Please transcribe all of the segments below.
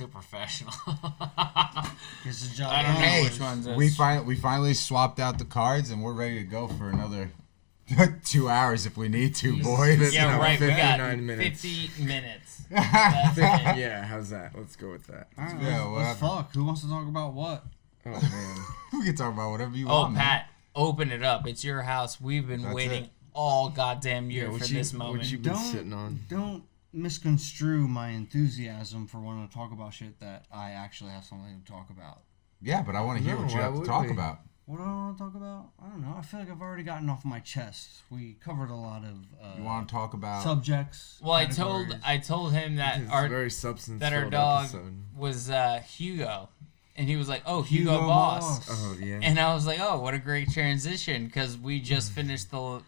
too professional. It's a job. I don't know Hey, which ones. we finally swapped out the cards, and we're ready to go for another 2 hours if we need to, boys. Yeah, right. We got 59 minutes. 50 minutes. That's it. Yeah, how's that? Let's go with that. All right, Yeah, let's whatever. fuck. Who wants to talk about what? Oh man. We can talk about whatever you Oh, want, man. Pat, open it up. It's your house. We've been That's waiting it. all goddamn year what for you, this moment. What you been Don't- sitting on? Don't misconstrue my enthusiasm for wanting to talk about shit that I actually have something to talk about. Yeah, but I want to hear No, what you why have to would talk we? about. What do I want to talk about? I don't know. I feel like I've already gotten off my chest. We covered a lot of You want to talk about? subjects. Well, categories. I told him that It's our a very substance that our filled dog episode. was Hugo, and he was like, "Oh, Hugo, Hugo Boss." Oh yeah. And I was like, "Oh, what a great transition!" Because we just finished the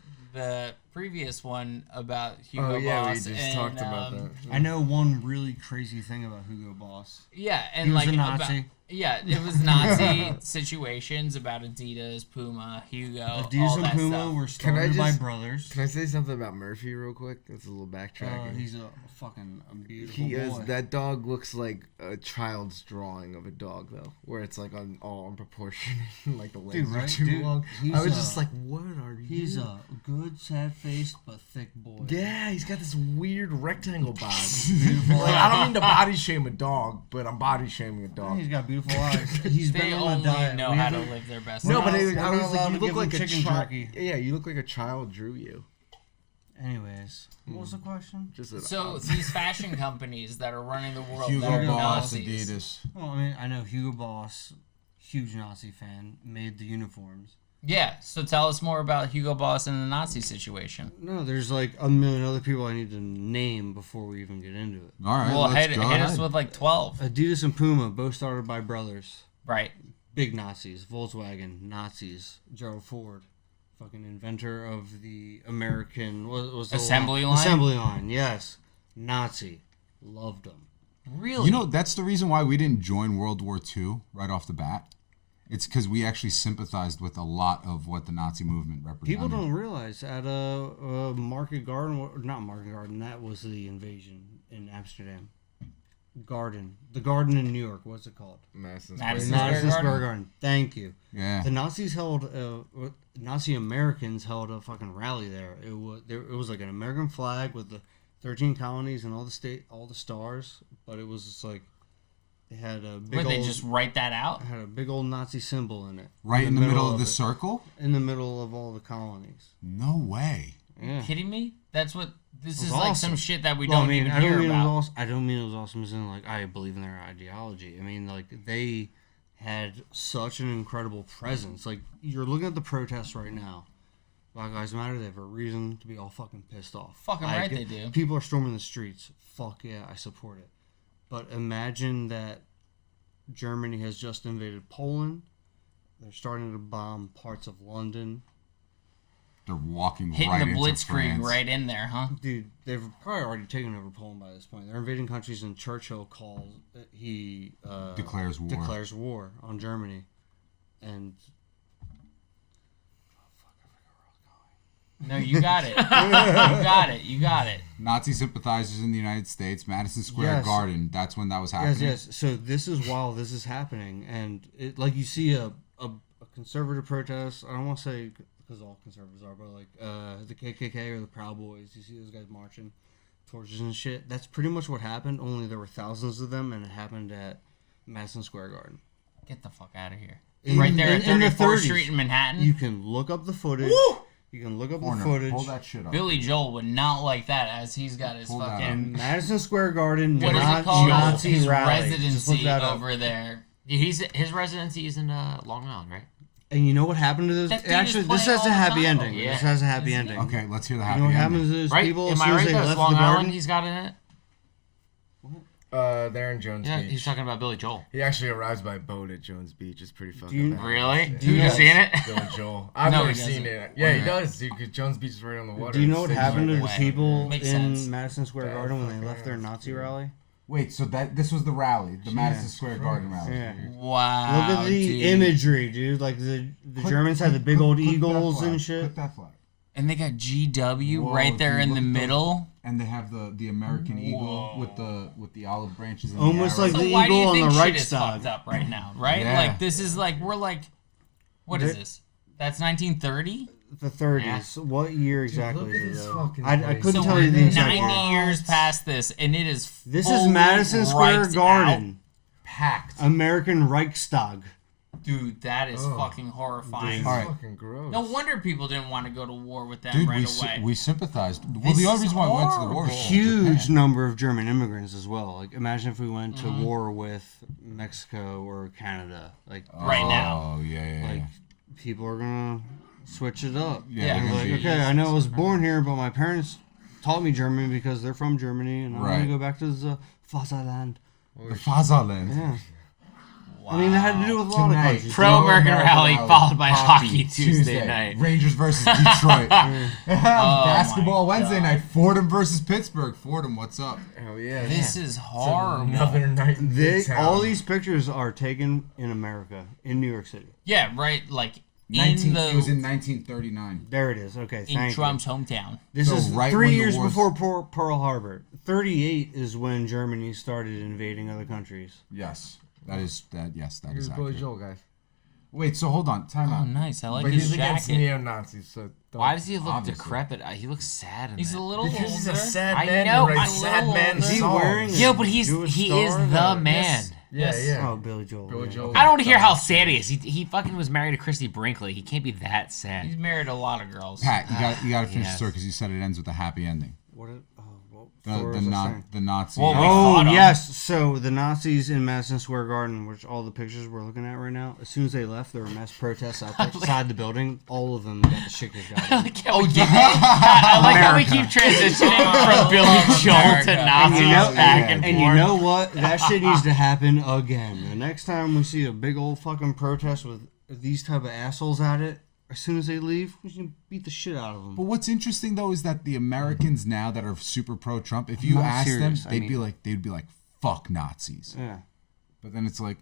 previous one about Hugo oh yeah, Boss. we just and, talked about that. I know one really crazy thing about Hugo Boss. Yeah, and He was like a Nazi. yeah, it was Nazi situations about Adidas, Puma, Hugo, all Adidas and that Puma stuff. were Can I started by just- brothers. Can I say something about Murphy real quick? That's a little backtracking. He's a fucking beautiful He boy. is. That dog looks like a child's drawing of a dog, though, where it's like all unproportionate, like the legs Dude, are right? too Dude, long. he's I was a- just like, what are you? He's a good, sad-faced but thick boy. Yeah, he's got this weird rectangle body. Beautiful Like, I don't eyes. mean to body shame a dog, but I'm body shaming a dog. He's got beautiful eyes. He's They been on only a diet. know We how to haven't- live their best No, life. but not- I we're not was allowed like, to you look give like him a chicken child. jerky. Yeah, you look like a child drew you. Anyways, what was the question? Just a, So these fashion companies that are running the world, that Hugo are Boss, Nazis. Adidas. Well, I mean, I know Hugo Boss, huge Nazi fan, made the uniforms. Yeah, so tell us more about Hugo Boss and the Nazi situation. No, there's like a million other people I need to name before we even get into it. All right, Well, let's hit go us ahead. with like 12. Adidas and Puma, both started by brothers. Right. Big Nazis. Volkswagen, Nazis. Gerald Ford, fucking inventor of the American what was the Assembly line? Assembly line, yes. Nazi. Loved them. Really? You know, that's the reason why we didn't join World War II right off the bat. It's because we actually sympathized with a lot of what the Nazi movement represented. People don't realize at Market Garden, not Market Garden, that was the invasion in Amsterdam. The garden in New York, what's it called? Madison Madison Square Square Madison Square Garden? Garden. Thank you. Yeah. The Nazis held, Nazi Americans held a fucking rally there. It was like an American flag with the 13 colonies and all the stars, but it was just like they had a big Would old, they just write that out? had a big old Nazi symbol in it. Right in the middle of the it. circle? In the middle of all the colonies. No way. Yeah. Kidding me? That's what this It was is like awesome. some shit that we Well, don't even hear about. I don't mean it was awesome as in like I believe in their ideology. I mean like they had such an incredible presence. Like you're looking at the protests right now. Black Lives Matter. They have a reason to be all fucking pissed off. Fucking right they do. People are storming the streets. Fuck yeah, I support it. But imagine that Germany has just invaded Poland. They're starting to bomb parts of London. They're walking Hitting right the into blitzkrieg France. right in there, huh? Dude, they've probably already taken over Poland by this point. They're invading countries, and Churchill Declares war. declares war on Germany, and No, you got it. You got it. You got it. Nazi sympathizers in the United States, Madison Square Yes. Garden. That's when that was happening. yes. So this is while this is happening, and it like you see a conservative protest. I don't want to say because all conservatives are, but like the KKK or the Proud Boys. You see those guys marching, torches and shit. That's pretty much what happened. Only there were thousands of them, and it happened at Madison Square Garden. Get the fuck out of here. In- Right there at in the 34th 30s. Street in Manhattan. You can look up the footage. You can look up Horner, the footage. pull that shit up. Billy Joel would not like that as he's got his Pull that fucking Madison Square Garden. what is not it called? Nazi His rally. Just look residency that up. over there. Yeah, his residency is in Long Island, right? And you know what happened to those? That dude Actually, is this playing has a all the happy time. ending. Yeah. This has a happy Isn't it? ending. Okay, let's hear the You happy know what ending. happens to those Right? people as Am I soon as right? they That's left Long the Island. garden? He's got in it. They're in Jones Yeah, Beach. he's talking about Billy Joel. He actually arrives by boat at Jones Beach. It's pretty fucking you- bad. Really? Shit. Do you You know- seen it? Billy Joel. I've No, never he seen doesn't. it. Yeah, he Why does, dude, because Jones Beach is right on the water. Do you know what It's happened to right the away. people Makes in sense. Madison Square Bad Garden when they fucking left their ass, Nazi dude. rally? Wait, so this was the rally, the Madison Yeah. Square Garden rally. Yeah. wow. Look at the dude. imagery, dude. Like the Germans had the big old Click that eagles flag. and shit. Click that flag. And they got GW Whoa, right there dude, in look the at those- middle. And they have the American eagle with the olive branches. And Almost the like arrows. the So why do eagle you on think the shit is Reichstag. fucked up right now, right? Yeah. Like this is like we're like, what is this? That's 1930. The 30s. What year exactly look at is this it? Though? fucking I place. couldn't So tell we're you the exact 90 year. years past this, and it is. This is fully Madison Square Reich'd Garden. Packed. American Reichstag. Dude, that is Ugh. fucking horrifying. It's All right. fucking gross. No wonder people didn't want to go to war with them Dude, right we away. we sympathized. Well, This the only is reason why we went to the war was horrible. Huge Japan. number of German immigrants as well. Like, imagine if we went to war with Mexico or Canada. Like, Right now. Oh yeah. like people are gonna switch it up. Yeah, Yeah. they're gonna Like, be- okay, I know I was born here, but my parents taught me German because they're from Germany, and I want Right. to go back to the Fatherland. the Fatherland. Yeah. I mean, it had to do with a lot of Tonight, countries. Pro American rally followed by hockey Tuesday Tuesday night. Rangers versus Detroit. Basketball my Wednesday God. night. Fordham versus Pittsburgh. Fordham, what's up? Hell yeah. This is horrible. Another night in Big Town. All these pictures are taken in America, in New York City. Yeah, right. Like in 19, the it was in 1939. There it is. Okay, in thank you. Trump's hometown. This So is right 3 when the years wars- before Pearl Harbor. 38 is when Germany started invading other countries. Yes, that is that. Yes, that Here's is Billy accurate. Joel, guys. Wait, so hold on, time Oh, out. nice. I like But his he's against jacket. neo-Nazis, so don't. Why does he look Obviously. decrepit? He looks sad. In He's that. a little Because older. he's a sad I man know, who writes I'm a sad little man older. Is he songs. wearing a Yeah, but Jewish he is star? the man. Yes. Yeah, Yes. yeah. Oh, Billy Joel. Billy yeah. Joel. I don't want to hear how sad he is. He fucking was married to Christy Brinkley. He can't be that sad. He's married a lot of girls. Pat, you got to finish Yes. the story because you said it ends with a happy ending. What? What The was the, I not, saying? the Nazi. Well, we Oh fought 'em. yes, so the Nazis in Madison Square Garden, which all the pictures we're looking at right now, as soon as they left, there were mass protests outside the building. All of them got the shit kicked out I of them. like how we keep, I like how we keep transitioning from Billy Joel America. to And Nazis you know- back and And forth. you know what? That shit needs to happen again. The next time we see a big old fucking protest with these type of assholes at it, as soon as they leave, we can beat the shit out of them. But what's interesting though is that the Americans now that are super pro Trump, if you not ask serious, them, I they'd be like, "Fuck Nazis." Yeah. But then it's like,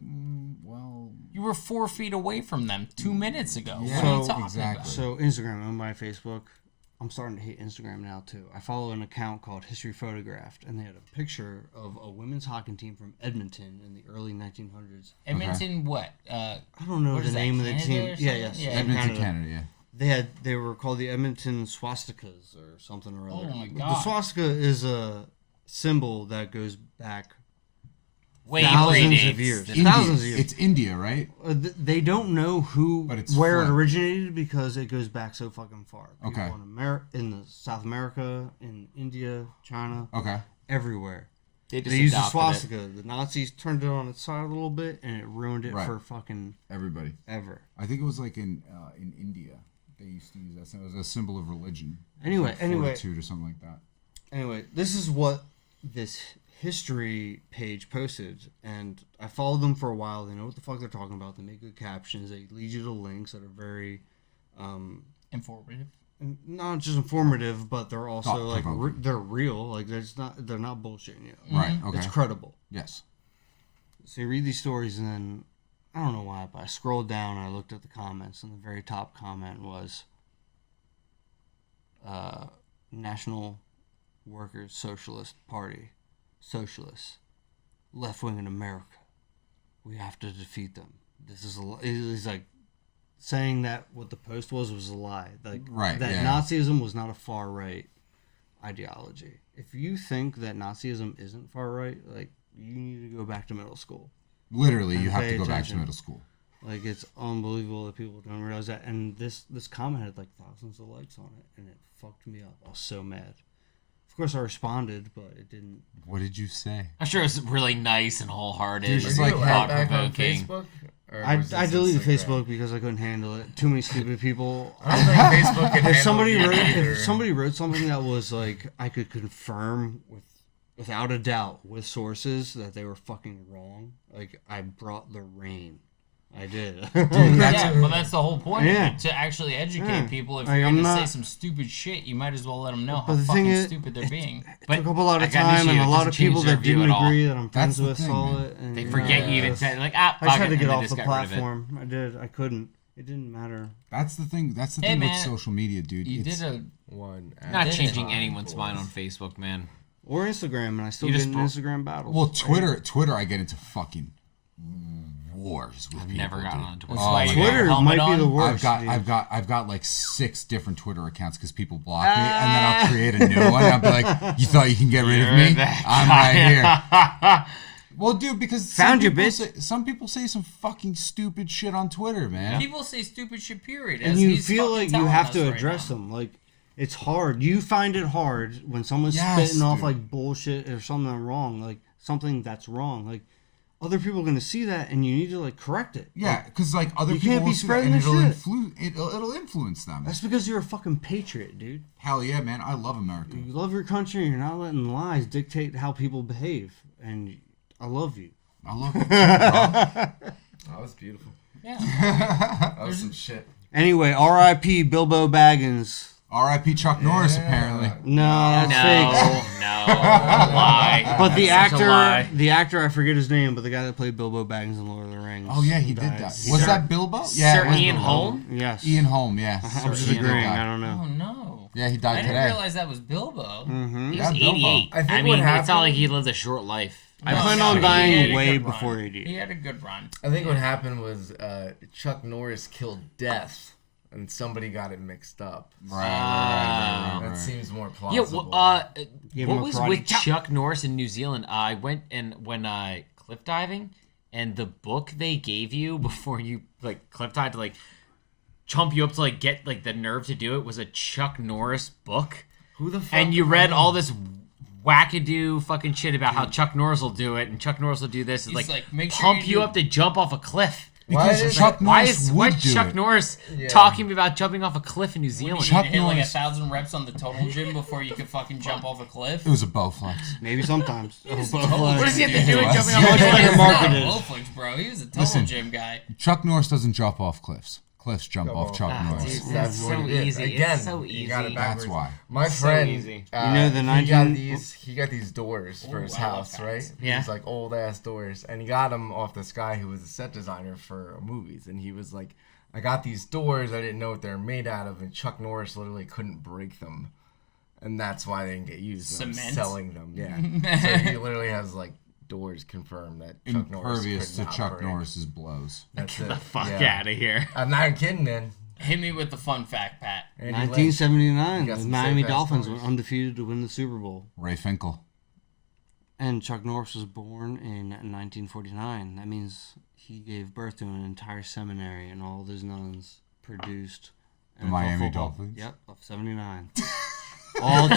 well, You were 4 feet away from them 2 minutes ago. Yeah, What are you So- talking exactly. about? So Instagram, owned by Facebook. I'm starting to hate Instagram now too. I follow an account called History Photographed, and they had a picture of a women's hockey team from Edmonton in the early 1900s. Edmonton, what? I don't know What the is that, name of the Canada team. or Yeah, something? yes, Yeah. Edmonton, Canada, yeah. They were called the Edmonton swastikas or something or other. Oh my The God. swastika is a symbol that goes back Way thousands predates of years. the- India. Thousands of years. It's India, right? They don't know But it's where it flipped. originated because it goes back so fucking far. People Okay. in the South America, in India, China, Okay. everywhere. They just They used the adopted swastika. it. The Nazis turned it on its side a little bit, and it ruined it Right. for fucking Everybody. ever. I think it was like in India they used to use that. It was a symbol of religion. Anyway, Like anyway. fortitude or something like that. Anyway, this is what this history page posted, and I followed them for a while. They know what the fuck they're talking about. They make good captions. They lead you to links that are very, Informative. not just informative, but they're also like Thought-provoking. they're real. Like they're not bullshitting you. Right. Okay. It's credible. Yes. So you read these stories, and then I don't know why, but I scrolled down and I looked at the comments, and the very top comment was, National Workers Socialist Party, socialists, left wing in America. We have to defeat them. This is it's like saying that what the post was a lie. Like Right, that yeah. Nazism was not a far right ideology. If you think that Nazism isn't far right, like you need to go back to middle school. Literally, And you have pay to go back to attention. middle school. Like it's unbelievable that people don't realize that. And this comment had like thousands of likes on it, and it fucked me up. I was so mad. Of course, I responded, but it didn't. What did you say? I'm sure it was really nice and wholehearted. Dude, and it's Are like you allowed back on thought-provoking. Facebook? Or I was this deleted Instagram? Facebook because I couldn't handle it. Too many stupid people. I don't think Facebook can If handle somebody it wrote, either. if somebody wrote something that was like I could confirm without a doubt with sources that they were fucking wrong, like I brought the rain. I did. Yeah, well, that's the whole point Yeah. of it, to actually educate Yeah. people. If Like, you're I'm going to say not- some stupid shit, you might as well let them know But how the thing fucking is, stupid they're being. But took up a lot I of got news time, for and you. a It lot doesn't of people change their that view didn't at all. agree that I'm friends That's the with thing, saw man. it. And, They you forget know, you even just- said like I just fuck had it, to get and they off just the got rid of it. platform. I did. I couldn't. It didn't matter. That's the thing. That's the Hey, thing with man, social media, dude. You It's- did a One. Not did changing it. anyone's mind on Facebook, man. Or Instagram, and I still You get just in bro- Instagram battles. well, Twitter, I get into fucking wars with I've people. never gotten dude. on Twitter. That's Oh why my you God. got your Twitter helmet might be the on? worst. I've got like 6 different Twitter accounts because people block me, and then I'll create a new one. I'll be like, "You thought you can get rid of me? I'm right here." Well, dude, because Found you, people bitch. some people say some fucking stupid shit on Twitter, man. People say stupid shit, period. And as you he's feel fucking like you telling have us to right address now. them. Like, it's hard. You find it hard when someone's Yes, spitting off dude. like bullshit or something wrong, like something that's wrong. Like, other people are gonna see that, and you need to like correct it. Yeah, because like other You people can't be will see that, spreading and this shit. it'll influence them. That's because you're a fucking patriot, dude. Hell yeah, man! I love America. You love your country, and you're not letting lies dictate how people behave. And I love you. I love it. Too, bro. That was beautiful. Yeah. That was some shit. Anyway, R.I.P. Bilbo Baggins. R.I.P. Chuck Norris, apparently. No, that's fake. No, lie. But the That's such a lie. actor, I forget his name, but the guy that played Bilbo Baggins in Lord of the Rings. Oh yeah, he did died. that. Was that Bilbo? Yeah, Sir it was Ian Bilbo. Holm? Yes. Ian Holm, yeah. I'm just Ian Holm agreeing. died. I don't know. Oh no. Yeah, he I died didn't today. realize that was Bilbo. Mm-hmm. He Yeah, was Bilbo. 88. I think I what mean, it's not happened- like he lived a short life. I No, plan no, on he dying had a way good run. before 80. He had a good run. I think what happened was Chuck Norris killed Death, and somebody got it mixed up. Right. That seems more Yeah, plausible. Give what him a was karate with chop. Chuck Norris in New Zealand? I went and when cliff diving, and the book they gave you before you like cliff dive to like chump you up to like get like the nerve to do it was a Chuck Norris book, Who the fuck? and you read all this wackadoo fucking shit about how Chuck Norris will do it and Chuck Norris will do this. It's He's like, like, make sure pump you you do- up to jump off a cliff. Because is Chuck that- Why Norris is would do Chuck it. Norris Yeah. talking about jumping off a cliff in New Zealand? Chuck You hit like Norris- 1,000 reps on the total gym before you could fucking jump off a cliff. It was a Bowflex. Maybe sometimes. What does he have to do with jumping off a Much like cliff? a marketed. Bowflex, bro. He was a total Listen. gym guy. Chuck Norris doesn't jump off cliffs. Cliffs jump Come off on. Chuck Ah, Norris. dude. That's It's what so it is. easy. It's Again, so you got easy. it That's backwards. why. My So friend, easy. You know, the he 19 got these doors for Ooh, his I love house, hats. right? Yeah. These like old ass doors, and he got them off this guy who was a set designer for movies, and he was like, "I got these doors. I didn't know what they're made out of," and Chuck Norris literally couldn't break them, and that's why they didn't get used. And I'm Cement? selling them, yeah. So he literally has like doors confirmed that Chuck Norris Impervious could to not Chuck break. Norris's blows. That's Get it. the fuck Yeah. out of here. I'm not kidding, man. Hit me with the fun fact, Pat. Andy Lynch. 1979, You got the some Miami safe-ass Dolphins stories. went undefeated to win the Super Bowl. Ray Finkel. And Chuck Norris was born in 1949. That means he gave birth to an entire seminary, and all of his nuns produced The NFL Miami football. Dolphins? Yep, of 79. all the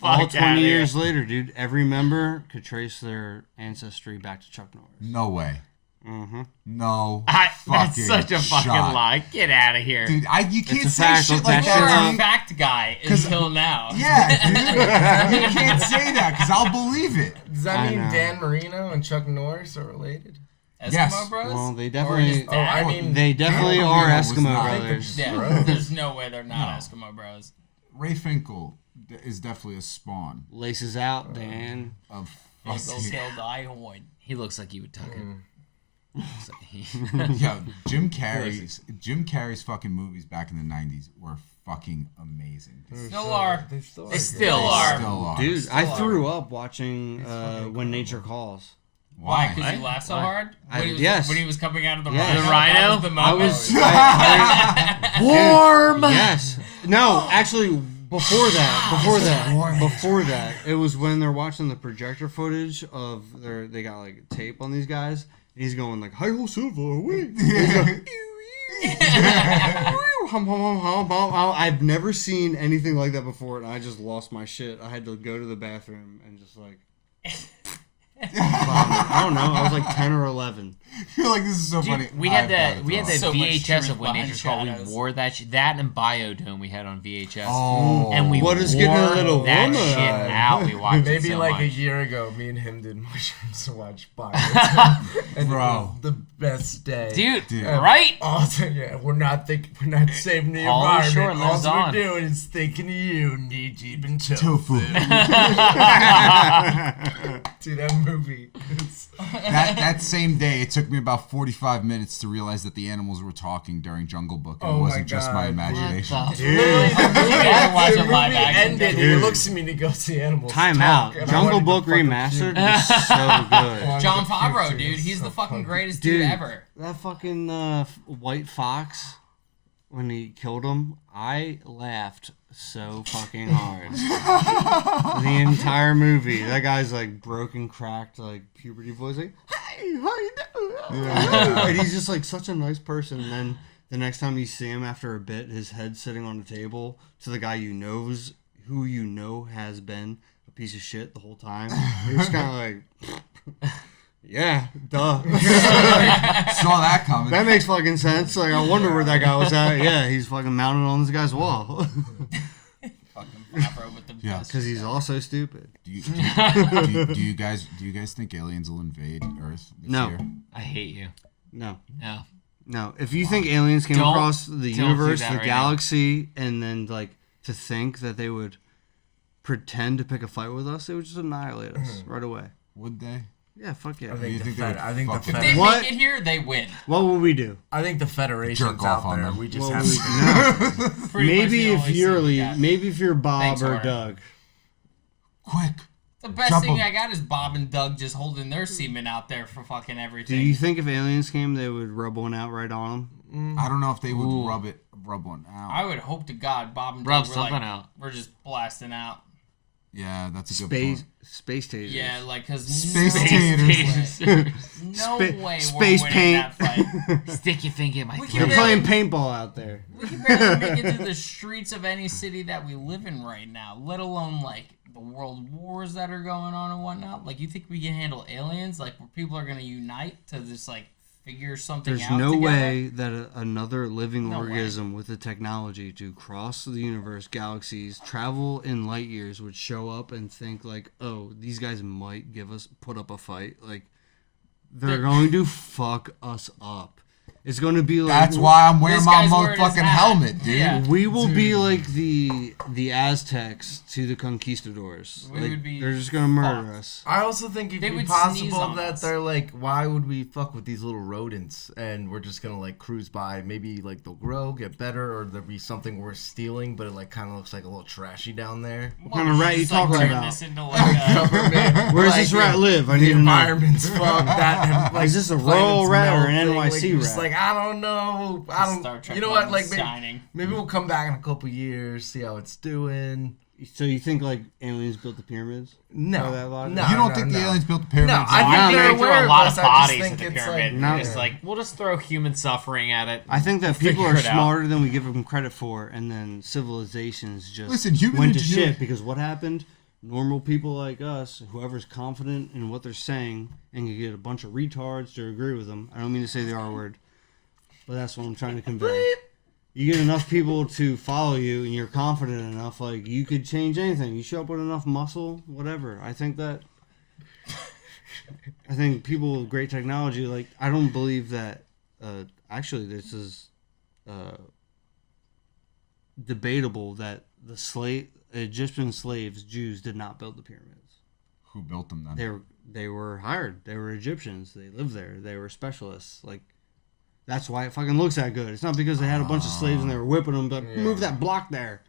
fuck 20 outta years here. later, dude, every member could trace their ancestry back to Chuck Norris. No way. Mm-hmm. No. That's fucking such a fucking shot. lie. Get out of here. Dude, you can't a say fact, shit look like that You're shit that. a dude. fact guy 'Cause- until now. Yeah, dude. You can't say that because I'll believe it. Does that I mean know. Dan Marino and Chuck Norris are related? Eskimo Yes. Bros? Well, they Or definitely- his Oh, I dad? mean, They definitely Dan are Marino was Eskimo not- brothers. Yeah, Bro. there's no way they're not No. Eskimo Bros. Ray Finkel is definitely a spawn Laces out, Dan. of Finkel fucking. killed Ihorn. He looks like you would tuck it. So he- Yo, Jim Carrey's fucking movies back in the 90s were fucking amazing. Still are. They still are. They still are. Still are. Dude, I Still threw up watching When Nature Calls. Why? Why? Because you laughed so Why? hard? Yes. When he was coming out of the Yes. rhino? The rhino? That was the I moment. was. Warm. Yes. No, actually, before that, it was when they're watching the projector footage of they got like tape on these guys, and he's going like, "Hi ho Silver, wait." Hum, hum, hum, hum, hum. I've never seen anything like that before, and I just lost my shit. I had to go to the bathroom and just like. I don't know. I was like 10 or 11. You're like, this is so Dude, funny. we had I've gotta the throw up. So much VHS truth of When behind Nature's Called. We shadows. wore that that and Biodome we had on VHS. Oh. And we What is wore getting a little that warmer? shit out. We watched it Maybe so like much. a year ago, me and him did mushrooms to watch Bio. And Bro. it was the best day. Dude, Yeah. right? Also, yeah, we're not saving the Pauly Shore environment. lives All on. we're doing is thinking of you, knee deep in tofu. Tofu. Dude, that movie. It's, that same day, it took me about 45 minutes to realize that the animals were talking during Jungle Book. And Oh it my wasn't just my God. imagination. You gotta watch The a live movie action. ended. He Dude. looks at me and he goes, "The animals." Time talk," out. and I Jungle wanted to Book fucking remastered puke. is so good. John The Favreau, future dude. is He's so the fucking funny. greatest dude ever. That fucking white fox, when he killed him, I laughed so fucking hard. The entire movie. That guy's like broken, cracked, like puberty voice, like, "Hey, how you doing?" And he's just like such a nice person. And then the next time you see him after a bit, his head's sitting on the table to the guy who you know has been a piece of shit the whole time. You're just kind of like, yeah, duh. Saw that coming. That makes fucking sense. Like, I wonder where that guy was at. Yeah, he's fucking mounted on this guy's wall. Fucking Favreau with the Yeah. best. Because he's also stupid. Do you guys think aliens will invade Earth this No. year? I hate you. No. No. No. If you think aliens came Don't- across the don't do universe, that the right now. galaxy, and then, like, to think that they would pretend to pick a fight with us, they would just annihilate us right away. Would they? Yeah, fuck yeah. I think You the think they Fed. would I think the fucking- If they Fed. What? make it here, they win. What would we do? I think the Federation's Jerk off out on there. them. We just What have would to. we- no. Pretty much Maybe the if only you're scene we got. maybe if you're Bob Thanks, or Warren. Doug. Quick. The best Jump thing 'em. I got is Bob and Doug just holding their semen out there for fucking Do everything. you think if aliens came, they would rub one out right on them? I don't know if they would Ooh. rub one out. I would hope to God Bob and Rub Doug were something like, out. we're just blasting out. Yeah, that's a good Space point. space tasers. Yeah, like, because Space no, taters. no Spa- way space we're paint. winning that fight. Stick your finger in my We throat. can They're barely- playing paintball out there. We can barely make it through the streets of any city that we live in right now, let alone, like, the world wars that are going on and whatnot. Like, you think we can handle aliens? Like, where people are going to unite to just, like, figure something There's out no together? way that another living No way. organism with the technology to cross the universe, galaxies, travel in light years would show up and think like, oh, these guys might put up a fight. Like, they're going to fuck us up. It's going to be like That's why I'm wearing This my guy's wearing his motherfucking hat. helmet, dude. Yeah. we will be like the Aztecs to the conquistadors. We Like, would be they're just gonna murder fucked. us. I also think it They could be would sneeze possible on that us. they're like, why would we fuck with these little rodents and we're just gonna like cruise by? Maybe like they'll grow, get better, or there'll be something worth stealing, but it like kind of looks like a little trashy down there. What kind of rat you Just, like, talking turn about? this into, like, a, Government, Where's like, this rat live? I need The to know. environment's fucked. That like, Is this a planet's rural rat or an melting, NYC like, you're just rat? Like I don't know. I don't. Star Trek You know what? one Like is maybe, shining. maybe we'll come back in a couple years, see how it's doing. So you think like aliens built the pyramids? No, Or that lot? no, You don't no, think no. the aliens built the pyramids? No, I I think think they're they threw aware a of lot us. of I just bodies think at the it's pyramid. like, No. It's like, we'll just throw human suffering at it. I think that people Figure are it out. smarter than we give them credit for, and then civilizations just Listen, human went to ingenuity- shit because what happened? Normal people like us, whoever's confident in what they're saying, and you get a bunch of retards to agree with them. I don't mean to say the R word, but that's what I'm trying to convey. You get enough people to follow you, and you're confident enough, like you could change anything. You show up with enough muscle, whatever. I think people with great technology, like I don't believe that. Actually, this is debatable that the Egyptian slaves, Jews, did not build the pyramids. Who built them then? They were hired. They were Egyptians. They lived there. They were specialists. Like, that's why it fucking looks that good. It's not because they had a bunch of slaves and they were whipping them, but move that block there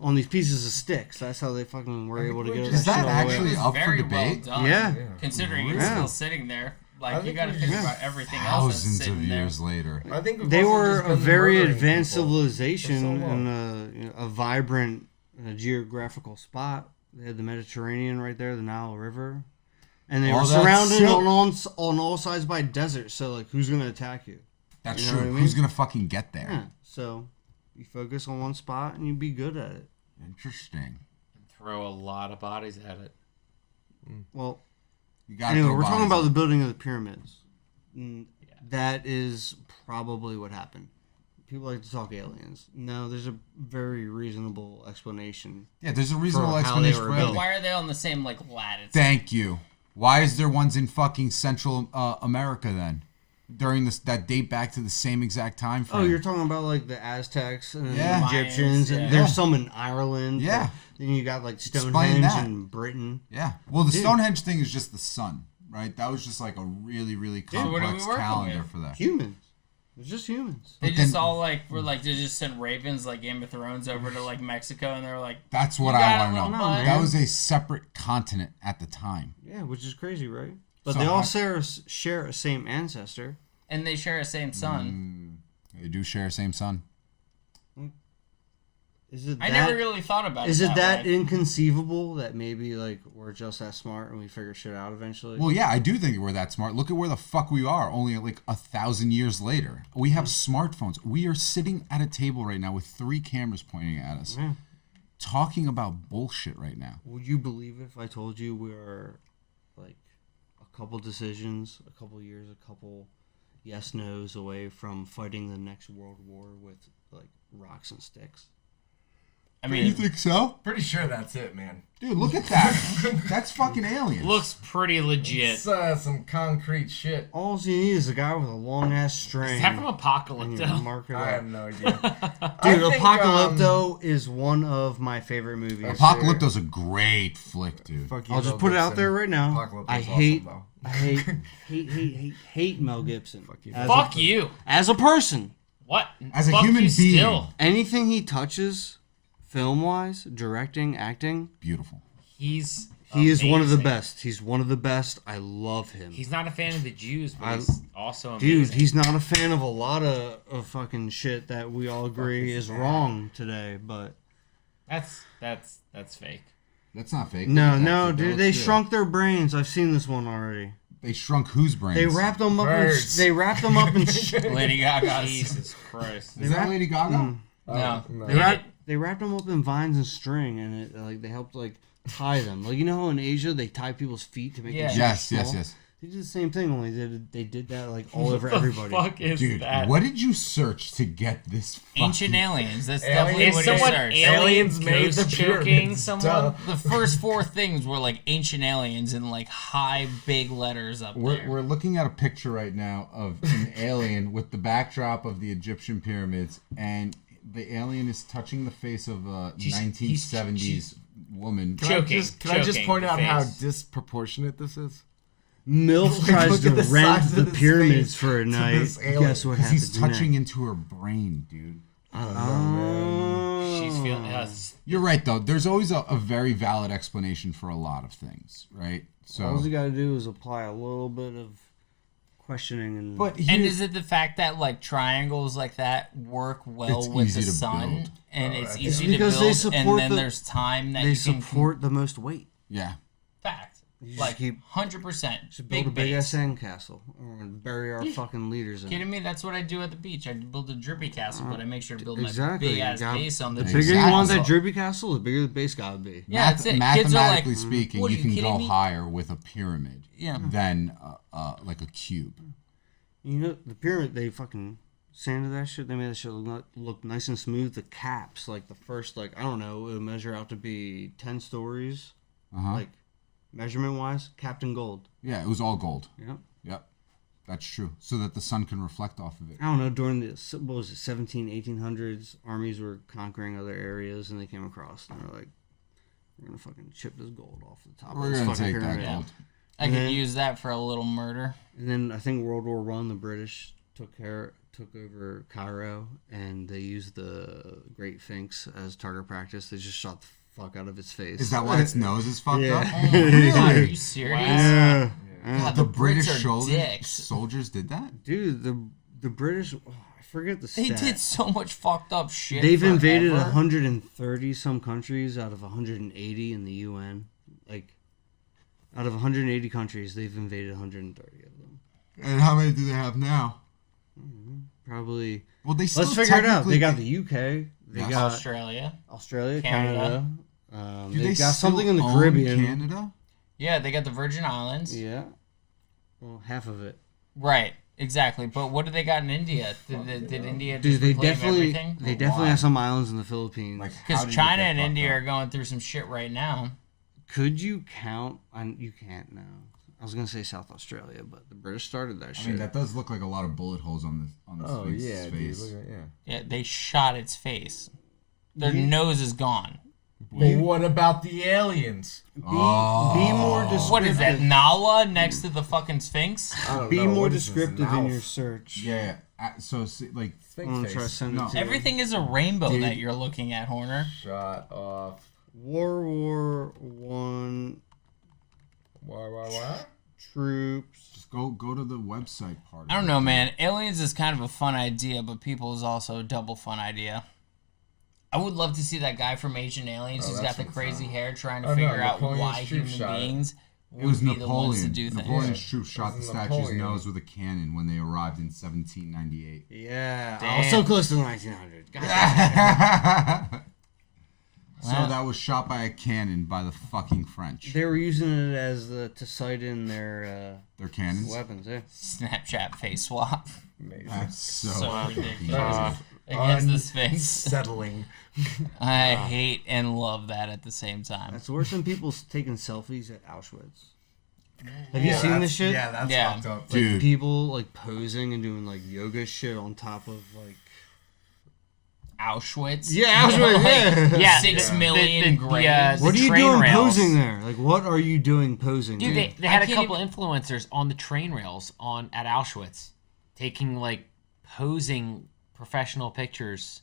on these pieces of sticks. That's how they fucking were able to get Is that shit that all the way actually up. up for Very debate? well done. Yeah. Considering it's Yeah. still sitting there. Like, you think gotta we think just- about everything else that's Thousands sitting of there. years later. I think we've They also were just a been very murdering advanced people civilization for so long. and a vibrant geographical spot. They had the Mediterranean right there, the Nile River, and they All were that surrounded silk- on all sides by desert. So, like, who's gonna attack you? That's You know true. what I mean? Who's gonna fucking get there? Yeah. So, you focus on one spot and you be good at it. Interesting. Throw a lot of bodies at it. Well, You got. anyway, we're talking about the building of the pyramids. That is probably what happened. People like to talk aliens. No, there's a very reasonable explanation. Yeah, there's a reasonable for how they explanation were for built. everything. Why are they on the same, like, latitude? Thank you. Why is there ones in fucking Central America then? During this that date back to the same exact time frame. Oh, you're talking about like the Aztecs and Yeah. the Egyptians, Mayans, and yeah. there's some in Ireland. Yeah. Then you got like Explain Stonehenge that. in Britain. Yeah. Well, the Dude. Stonehenge thing is just the sun, right? That was just like a really, really Yeah, what are we complex working calendar with? for that. Humans. It's just humans. They But just then- all like were like they just sent ravens like Game of Thrones over to like Mexico, and they were like, That's what You I got want to a know. little bud. That was a separate continent at the time. Yeah, which is crazy, right? But So they all how- share a same ancestor. and they share the same son. They do share the same sun. Is it I that? never really thought about Is it it that way. inconceivable that maybe like we're just that smart and we figure shit out eventually? Well, yeah, I do think we're that smart. Look at where the fuck we are only like 1,000 years later. We have smartphones. We are sitting at a table right now with 3 cameras pointing at us, Yeah. talking about bullshit right now. Would you believe if I told you we are like a couple decisions, a couple years, a couple yes nos away from fighting the next world war with like rocks and sticks? I You mean, think so? Pretty sure that's it, man. Dude, look at that. That's fucking aliens. Looks pretty legit. It's some concrete shit. All you need is a guy with a long ass string. Is that from and you Apocalypto? mark it I up. have no idea. Dude, I think, Apocalypto is one of my favorite movies. Apocalypto's a great flick, dude. Fuck you, I'll just Mel put it out Gibson. there right now. Apocalypto's I awesome, hate, though. I hate Mel Gibson. Fuck you. Fuck you. As a person, What? As a Fuck human you being. still. anything he touches, film wise, directing, acting, Beautiful. He's he is one of the amazing. best. He's one of the best. I love him. He's not a fan of the Jews, but I- he's also amazing. Dude, he's not a fan of a lot of fucking shit that we all agree is wrong today, but that's fake. That's not fake. no, Look at that, no, That dude, looks they good. shrunk their brains. I've seen this one already. They shrunk whose brains? They wrapped them up. Birds. They wrapped them up in. Lady Gaga's. Jesus Christ. Is that wrap- Lady Gaga? Mm. No. No. They wrapped them up in vines and string, and it like they helped like tie them. Like you know how in Asia they tie people's feet to make Yeah. them Yes, small? yes, yes. They did the same thing, only they did that like all over What the everybody. fuck is Dude, that? what did you search to get this Ancient fucking... aliens. That's Aliens. definitely Is what you someone searched. aliens made ghost the choking pyramids, someone? duh. The first 4 things were like ancient aliens in like high big letters up there. We're looking at a picture right now of an alien with the backdrop of the Egyptian pyramids, and the alien is touching the face of a She's- 1970s woman. Choking. Can I just choking point the out how face. disproportionate this is? MILF Like, tries look to at the rent size the of his pyramids face for a to night. this alien. Guess what Because happens? he's touching into her brain, dude. She's feeling You're right, though. There's always a very valid explanation for a lot of things, right? All So, you gotta do is apply a little bit of questioning and. but And here's- is it the fact that like triangles like that work well It's with easy the to sun, build. and it's that's easy It's to because they build, support and then the- there's time that they you can support the most weight. yeah. fact. You just Like keep 100%. should build Big a big ass base. sandcastle or bury our fucking leaders in. Kidding me? That's what I do at the beach. I build a drippy castle, but I make sure to build Exactly. my big ass You got- base on The the bigger you want that castle. drippy castle, the bigger the base gotta be. Yeah, that's it. Kids are like, Mathematically speaking, "What are you you can kidding go me?" higher with a pyramid Yeah. than like a cube. You know the pyramid, they fucking sanded that shit. They made that shit look nice and smooth. The caps, like the first, like I don't know, it would measure out to be 10 stories, Uh-huh. like measurement wise, capped in gold. Yeah, it was all gold. Yep. Yep. That's true. So that the sun can reflect off of it. I don't know, during the, what was it, 1800s, armies were conquering other areas and they came across and they're like, we're gonna fucking chip this gold off the top We're of this gonna fucking take that pyramid. gold. I And could then- use that for a little murder. And then I think World War One, the British took over Cairo, and they used the Great Sphinx as target practice. They just shot the fuck out of its face. Is that why its nose is fucked Yeah. up? Oh my god, are you serious? Yeah. God, The the Brits British are dicks. soldiers did that? Dude, the British, I forget the They stat. did so much fucked up shit. They've invaded forever. 130 some countries out of 180 in the UN. Like, out of 180 countries, they've invaded 130 of them. And how many do they have now? Probably. Well, they still Let's figure it out. technically- They got the UK. They Yes. got Australia. Australia, Canada. Canada. Do They they got still something in the own Caribbean. Canada? Yeah, they got the Virgin Islands. Yeah. Well, half of it. Right, exactly. But what do they got in India? Did India just Dude, they reclaim definitely everything? they definitely Why? have some islands in the Philippines. Like, how Because did it China get and fucked India up? are going through some shit right now. Could you count on? You can't now. I was gonna say South Australia, but the British started that I shit. mean, that does look like a lot of bullet holes on the Oh Sphinx's yeah, dude. face. Look at, yeah. Yeah, they shot its face. Their Yeah. nose is gone. But what about the aliens? Be more descriptive. What is that, Nala next to the fucking Sphinx? I don't Be know. more What is this, descriptive an in your elf? search. Yeah. So like Sphinx I'm gonna try to face. send it No. to you. Everything is a rainbow Dude. that you're looking at, Horner. Shut off. World War One What? troops. just go to the website part. I don't know, man. Aliens is kind of a fun idea, but people is also a double fun idea. I would love to see that guy from Ancient Aliens Oh, who's that's got the what it crazy sounds- hair trying to Oh, no, figure out Napoleon's why troops human shot it. beings It was would be the ones to Napoleon. do things. Napoleon's Yeah. troops shot It the was statue's Napoleon. nose with a cannon when they arrived in 1798. Yeah, I Damn. was so close to the 1900s. God. So Wow. that was shot by a cannon by the fucking French. They were using it as to sight in their Their cannons. weapons. Yeah. Snapchat face swap. Amazing. That's so, So fucking ridiculous. easy. Against the Sphinx. Settling. I hate and love that at the same time. That's worse than people taking selfies at Auschwitz. Have you seen this shit? Yeah, that's Yeah. fucked up. Like, Dude. people like posing and doing like yoga shit on top of like. Auschwitz. Yeah, Auschwitz. Like, Yeah. 6 the- million the, graves. What are you train doing rails. posing there? Like, what are you doing posing? Dude, there? they had I a can't couple influencers on the train rails at Auschwitz, taking like posing professional pictures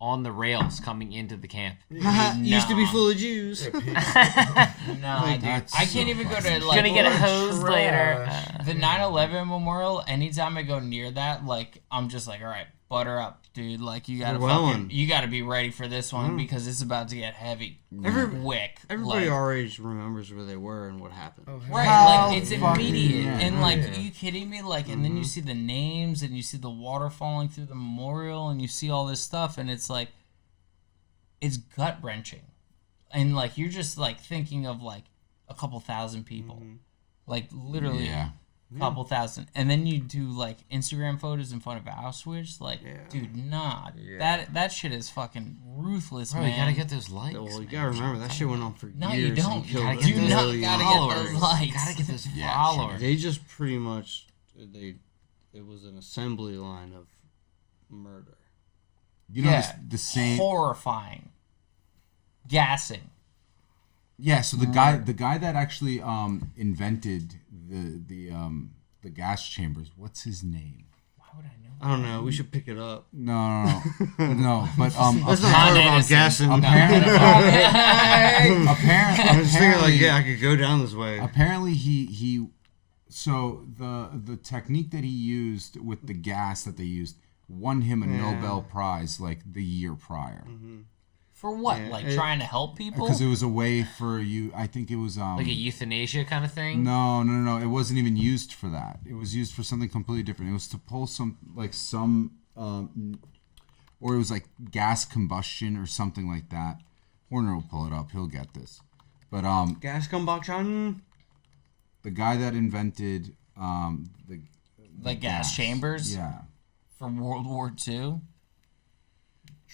on the rails coming into the camp. Used to be Nah. full of Jews. No, dude. That's I so can't even go to fucking- like Gonna get What a hosed later. trash. the 9/11 memorial. Anytime I go near that, like I'm just like, all right, butter up, dude. Like you gotta We're welling. fucking, you gotta be ready for this one because it's about to get heavy, quick. Everybody like, our age remembers where they were and what happened. right, How like it's fucking- immediate, yeah. and like, Yeah. are you kidding me? Like, and then you see the names, and you see the water falling through the memorial, and you see all this stuff, and it's like, it's gut wrenching, and like you're just like thinking of like a couple thousand people, like literally Yeah. a couple thousand, and then you do like Instagram photos in front of Auschwitz, like, Yeah. dude, nah, Yeah. that shit is fucking ruthless, Bro, man. you gotta get those likes. Well, you man. gotta remember that shit went on for No, years. you don't. And You killed gotta a get do those not million gotta get followers. those likes. Gotta get those Yeah, followers. They just pretty much it was an assembly line of murder. You know Yeah. the same. horrifying, gassing. Yeah, so the guy that actually invented the gas chambers, what's his name? Why would I know? I don't know. We should pick it up. No, no. But Let's not Con talk about Edison. gassing. apparently, I was thinking like, apparently, yeah, I could go down this way. apparently he so the technique that he used with the gas that they used won him a Yeah. Nobel Prize like the year prior. For what? Yeah, Like it- trying to help people? Because it was a way for you. I think it was Like a euthanasia kind of thing. No. It wasn't even used for that. It was used for something completely different. It was to pull some, or it was like gas combustion or something like that. Horner will pull it up. He'll get this. But Gas combustion. the guy that invented the gas chambers? yeah, For World War II?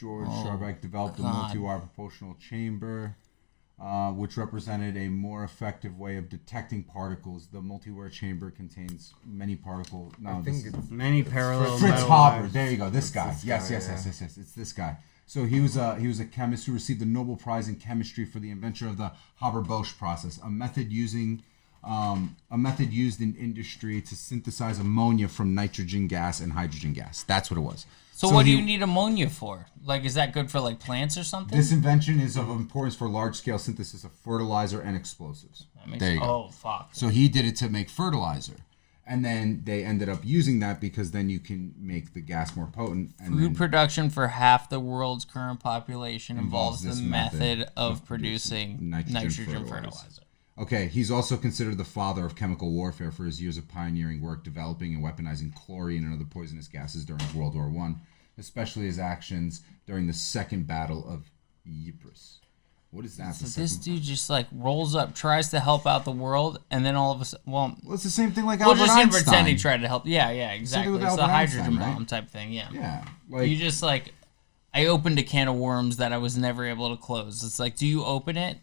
George Oh, Sharback developed a God. multi-wire propulsional chamber, which represented a more effective way of detecting particles. The multi-wire chamber contains many particle. No, I this think is- it's Many parallel. Fritz metal Haber. wires. There you go. This guy. this Yes, guy, yes, yeah. yes, yes, yes. It's this guy. So he was a chemist who received the Nobel Prize in chemistry for the invention of the Haber-Bosch process, a method used in industry to synthesize ammonia from nitrogen gas and hydrogen gas. That's what it was. So what do he- you need ammonia for? Like, is that good for like plants or something? This invention is of importance for large-scale synthesis of fertilizer and explosives. That makes- There you go. Oh, fuck. So he did it to make fertilizer. And then they ended up using that because then you can make the gas more potent. And Food then production for half the world's current population Involves involves the this method method of producing nitrogen fertilizer. Okay, he's also considered the father of chemical warfare for his years of pioneering work developing and weaponizing chlorine and other poisonous gases during World War I, especially his actions during the Second Battle of Ypres. What is that? So the this second- dude just like rolls up, tries to help out the world, and then all of a sudden, well, Well, it's the same thing like we'll Albert just Einstein. pretend he tried to help. Yeah, exactly. with It's a Albert hydrogen Einstein, right? bomb type thing. Yeah. Yeah, like You just like, I opened a can of worms that I was never able to close. It's like, do you open it?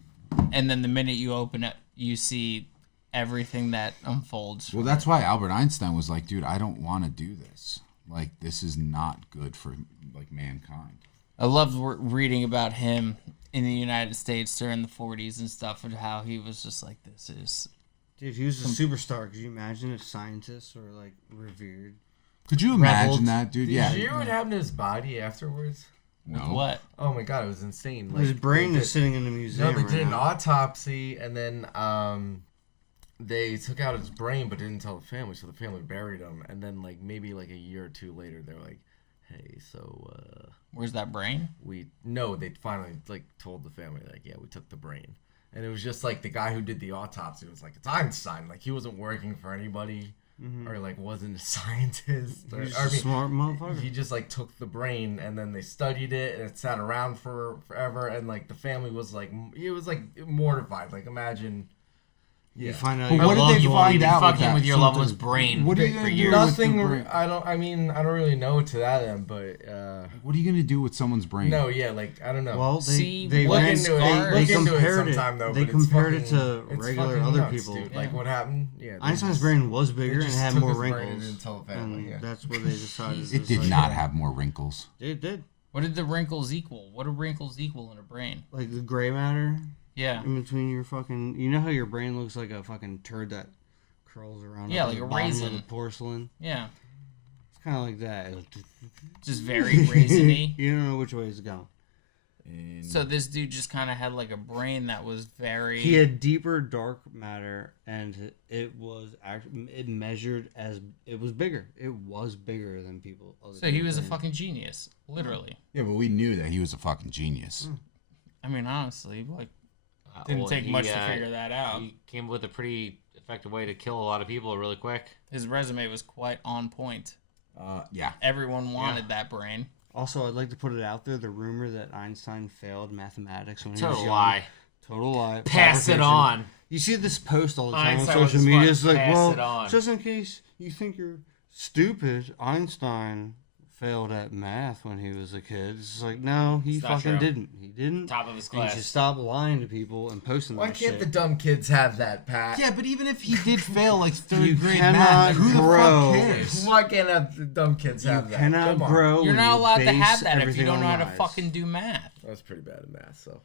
And then the minute you open it, you see everything that unfolds. well, that's why Albert Einstein was like, dude, I don't want to do this. Like, this is not good for like mankind. I loved reading about him in the United States during the 40s and stuff, and how he was just like, this is. Dude, he was a superstar. Could you imagine if scientists were like revered? Could you imagine Reveled. that, dude? Did Yeah. you hear what happened to his body afterwards? With No. what? Oh my god, it was insane. His brain they is sitting in the No, museum. they right did an now. autopsy, and then they took out his brain, but didn't tell the family, so the family buried him. And then like maybe like a year or two later, they're like, "Hey, so Where's that brain? they finally like told the family like, yeah, we took the brain." And it was just like the guy who did the autopsy was like, "It's Einstein. Like he wasn't working for anybody, or like wasn't a scientist. He Or, was I a mean, smart motherfucker. he just like took the brain and then they studied it and it sat around for forever. And like the family was like, it was like mortified. Like imagine, You find out. But your what did loved they one- find You've been out with fucking that? with your loved one's Something- brain What are you for gonna do years. with the nothing. brain? I don't really know to that end, but What are you gonna do with someone's brain? no, yeah, like I don't know. Well, See, they look ran, into it. they, Look they into it compared it. sometime, though, they but it's compared it fucking- to it's regular fucking other nuts, people. dude. Yeah. Like what happened? Yeah, they Einstein's just- brain was they bigger and just had took more his brain wrinkles, and didn't tell the family, and yeah. that's what they decided. It did not have more wrinkles. It did. What did the wrinkles equal? What do wrinkles equal in a brain? Like the gray matter Yeah. in between your fucking. You know how your brain looks like a fucking turd that curls around. Yeah, up like at a the bottom raisin. Of the porcelain. Yeah. It's kind of like that. Just very raisiny. You don't know which way it's going. And So this dude just kind of had like a brain that was very. He had deeper dark matter, and it was it measured as it was bigger. It was bigger than people. So he was a fucking genius, literally. yeah, but we knew that he was a fucking genius. I mean, honestly, like didn't take much to figure that out. He came up with a pretty effective way to kill a lot of people really quick. His resume was quite on point. Yeah. Everyone wanted that brain. Also, I'd like to put it out there: the rumor that Einstein failed mathematics when he was Total young. lie. Total lie. Pass it Fabrication. on. You see this post all the time Einstein on was social smart. media. It's like, Pass well, it on. just in case you think you're stupid, Einstein failed at math when he was a kid. It's like, no, he It's not fucking true. didn't. He didn't. Top of his And you class. should stop lying to people and posting Why that can't shit. the dumb kids have that, Pat? Yeah, but even if he did fail like third You grade cannot math, who the grow. fuck cares? Why can't have the dumb kids You have that? cannot Come on. grow. You're when not you allowed to base have that if you everything don't know how on to lies. fucking do math. That's pretty bad in math, so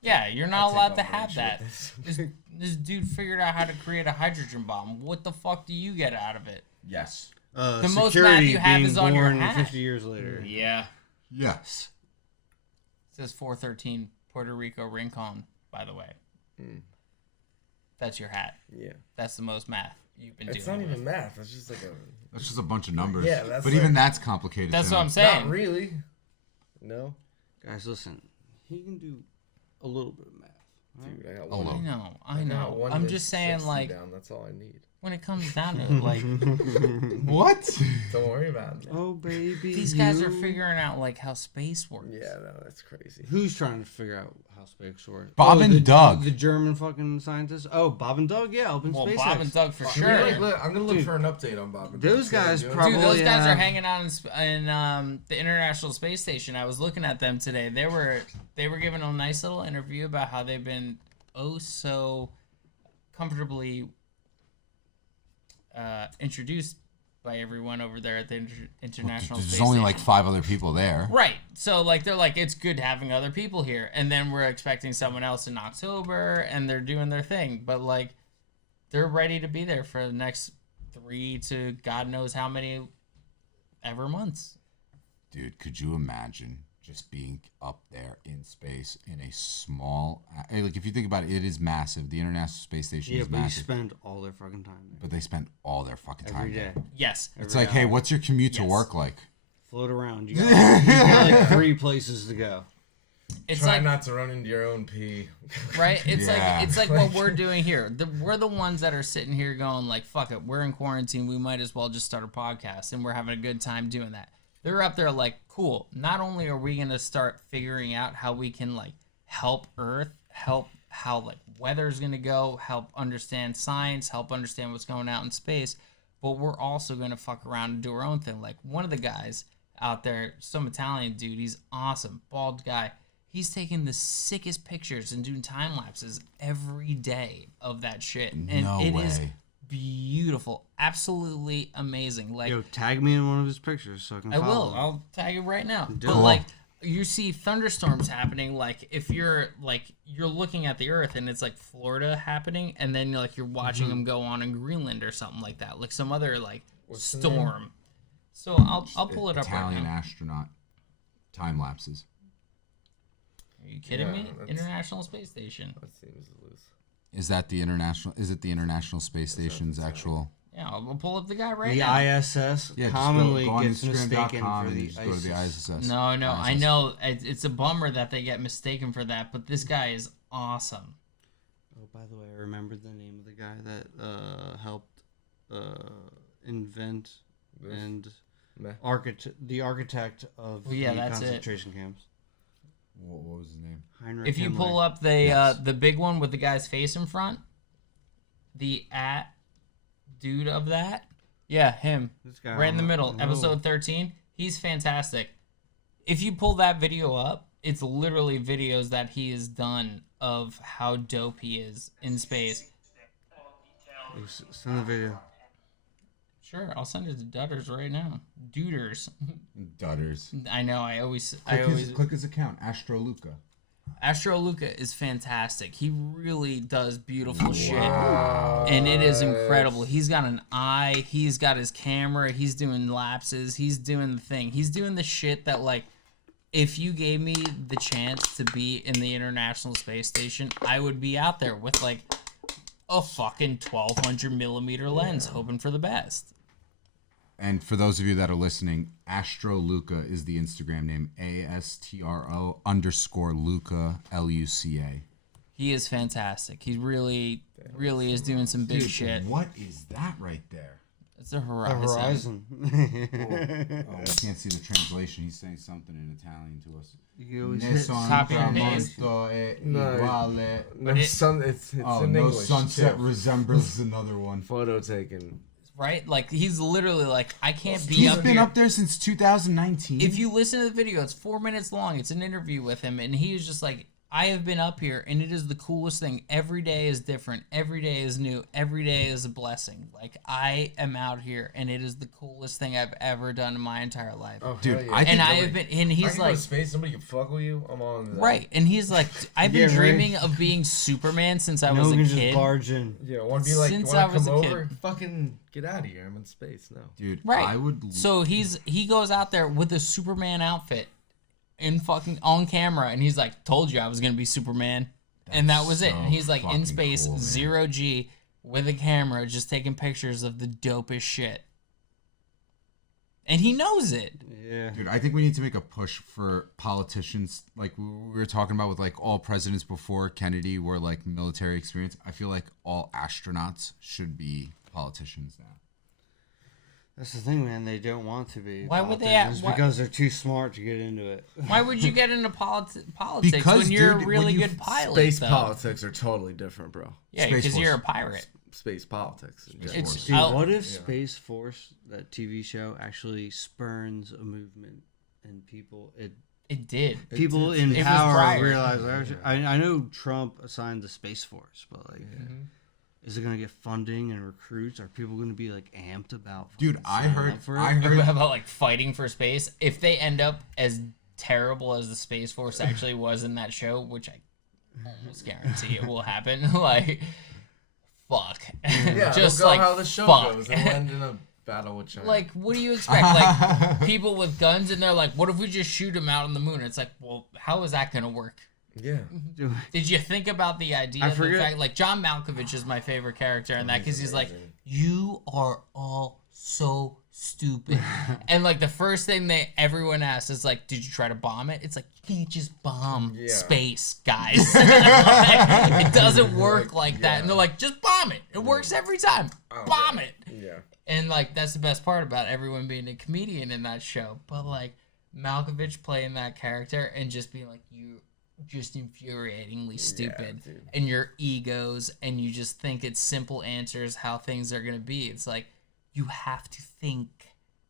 Yeah, you're I'll not take allowed off to my have shit that. with This dude figured out how to create a hydrogen bomb. What the fuck do you get out of it? Yes. The most security math you have being is on your born hat. 50 years later. Yeah. Yes. It says 413 Puerto Rico Rincon, by the way. That's your hat. yeah. That's the most math you've been It's doing. not with. even math. It's just like a. That's just a bunch of numbers. Yeah, that's but like- even that's complicated. That's to what him. I'm saying. Not really. No, Guys, listen. He can do a little bit of math. Right? dude. I got Oh, one. no. I know, I got know. one I'm to just saying, 60 like, down. That's all I need. when it comes down to it, like, What? Don't worry about it. man. Oh, baby. these guys are you. figuring out, like, how space works. Yeah, no, that's crazy. Who's trying to figure out how space works? Bob and the, Doug. The German fucking scientists. Oh, Bob and Doug, yeah, open Well, SpaceX. Bob and Doug for I'm sure. gonna, I'm gonna look Dude, for an update on Bob and those Doug. guys Dude, probably- Dude, those guys are have- hanging out in the International Space Station. I was looking at them today. They were giving a nice little interview about how they've been so comfortably introduced by everyone over there at the International There's Space only Station. like 5 other people there. Right. So like they're like it's good having other people here, and then we're expecting someone else in October, and they're doing their thing, but like they're ready to be there for the next 3 to God knows how many ever months. Dude, could you imagine just being up there in space in a small... Like, if you think about it, it is massive. The International Space Station Yeah, is but you massive. spend all their fucking time there. But they spend all their fucking time Every there. day. Yes. It's like, hey, what's your commute to Yes. work like? Float around. You got like 3 places to go. It's Try like not to run into your own pee. right. It's Yeah. like what we're doing here. We're the ones that are sitting here going like, fuck it. We're in quarantine. We might as well just start a podcast, and we're having a good time doing that. They're up there like, cool. Not only are we gonna start figuring out how we can like help Earth, help how like weather's gonna go, help understand science, help understand what's going out in space, but we're also gonna fuck around and do our own thing. Like one of the guys out there, some Italian dude, he's awesome, bald guy. He's taking the sickest pictures and doing time lapses every day of that shit, and No it is way. beautiful, absolutely amazing. Like Yo, tag me in one of his pictures so I can I follow will. him. I'll tag it right now. Do But it. like, you see thunderstorms happening. Like if you're looking at the Earth and it's like Florida happening, and then like you're watching them go on in Greenland or something like that, like some other like storm. So I'll pull it up right Italian now. astronaut time lapses. Are you kidding me? that's- International Space Station. That seems loose. Is that the international? Is it the International Space Station's actual? Yeah, I'll pull up the guy right The now. ISS Yeah, commonly just go on gets mistaken Instagram.com for and the you just go to the ISS. No, I ISS. know it's a bummer that they get mistaken for that, but this guy is awesome. Oh, by the way, I remembered the name of the guy that helped invent This? and Meh. the architect of Well, yeah, the that's it. concentration camps. What was his name? Heinrich If you Himmler. pull up the big one with the guy's face in front, the dude of that, yeah, him. This guy Right in the on middle, no. episode 13. He's fantastic. If you pull that video up, it's literally videos that he has done of how dope he is in space. Send the video. Sure, I'll send it to Dutters right now. Duders. Dutters. I know, I always Click his account, Astro Luca. Astro Luca is fantastic. He really does beautiful shit. And it is incredible. He's got an eye, he's got his camera, he's doing lapses, he's doing the thing. He's doing the shit that, like, if you gave me the chance to be in the International Space Station, I would be out there with, like, a fucking 1200 millimeter lens, hoping for the best. And for those of you that are listening, Astro Luca is the Instagram name. ASTRO_Luca LUCA. He is fantastic. He really is doing some big shit. What is that right there? It's a The horizon. horizon. Oh, we can't see the translation. He's saying something in Italian to us. You can always hit Nessun Copy and paste. tramonto è No, uguale. No, it- it's Oh, in no English. sunset too. resembles another one. Photo taken. Right? Like, he's literally like, I can't be He's up been here. up there since 2019. If you listen to the video, it's 4 minutes long. It's an interview with him, and he is just like, I have been up here, and it is the coolest thing. Every day is different. Every day is new. Every day is a blessing. Like, I am out here, and it is the coolest thing I've ever done in my entire life. Oh, Dude, hell yeah. I think and I nobody- have been, and I he's can go like, to space. Somebody can fuck with you. I'm on that. right, and he's like, I've been Yeah, right. dreaming of being Superman since I no was one a can just kid. barge in. Yeah, want to be like, Since want I to was come a kid. over? Fucking get out of here. I'm in space now. Dude, Right. I would. So he goes out there with a Superman outfit in fucking on camera, and he's like, told you I was gonna be Superman. And that was it. so And he's like in fucking space, cool, man. 0G, with a camera, just taking pictures of the dopest shit. And he knows it. Yeah. Dude, I think we need to make a push for politicians, like we were talking about with like all presidents before Kennedy were like military experience. I feel like all astronauts should be politicians now. That's the thing, man. They don't want to be. Why would they politicians why- Because they're too smart to get into it. Why would you get into politics Because, when you're dude, a when really you good pilot? Space though? politics are totally different, bro. Yeah, Space because you're a Force. pirate. Space politics. in general. It's Dude, I'll- what if Space Force, that TV show, actually spurns a movement and people It did. people in it was power prior. realize? I know Trump assigned the Space Force, but like, is it gonna get funding and recruits? Are people gonna be like amped about? Dude, fucking I signing heard- up for it? I heard- About like fighting for space. If they end up as terrible as the Space Force actually was in that show, which I almost guarantee it will happen, like, fuck. Yeah, Just it'll go like how the show fuck. goes. It'll end in a battle with China. Like, what do you expect? Like, people with guns, and they're like, what if we just shoot them out on the moon? It's like, well, how is that going to work? yeah. Dude, Did you think about the idea I of the forget- fact, like, John Malkovich is my favorite character in that, because he's like, amazing. you are all so stupid. And, like, the first thing everyone asks is, like, did you try to bomb it? It's like, you can't just bomb Yeah. space, guys. Like, it doesn't work like that. And they're like, just bomb it. It works every time. Bomb it. Yeah. And, like, that's the best part about everyone being a comedian in that show. But, like, Malkovich playing that character and just being like, you're just infuriatingly stupid. dude. And your egos, and you just think it's simple answers how things are going to be. It's like, you have to think.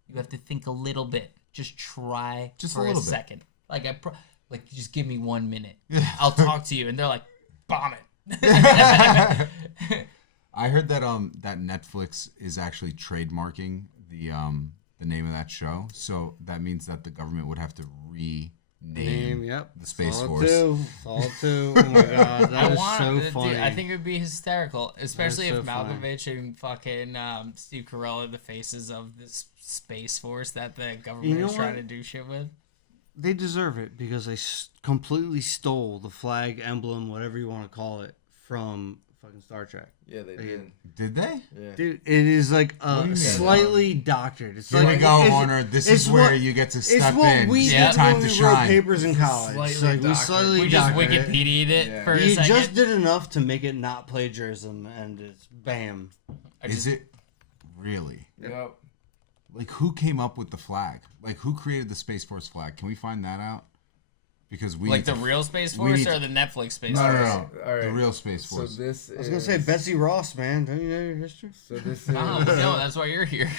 You have to think a little bit. Just try Just a for a little bit. second. Like, like, just give me 1 minute. I'll talk to you. And they're like, bomb it. I heard that that Netflix is actually trademarking the name of that show. So that means that the government would have to name. Yep. The Space Saw it Force. too. Saw it too. Oh my god, that is so dude, funny. I think it would be hysterical, especially so if funny. Malkovich and fucking Steve Carell are the faces of this Space Force that the government You know is trying what? to do shit with. They deserve it because they completely stole the flag, emblem, whatever you want to call it, from fucking Star Trek. Yeah, they did. Did they? Yeah. Dude, it is like do you mean? slightly doctored. It's Here like, we go, it's- Warner. This it's is where what- you get to It's step what in. we It's did your time when to we wrote shine. papers in college. Slightly It's like we doctored. slightly We just doctored it. Wikipedia'd it Yeah. for a You second. just did enough to make it not plagiarism, and it's bam. Is it really? Yep. Like, who came up with the flag? Like, who created the Space Force flag? Can we find that out? Because we like need the to- real Space we Force need or to- the Netflix Space No, Force? no, no. All right. The real Space So Force. this I was gonna say Betsy Ross, man. Don't you know your history? So this Oh, is no, that's why you're here.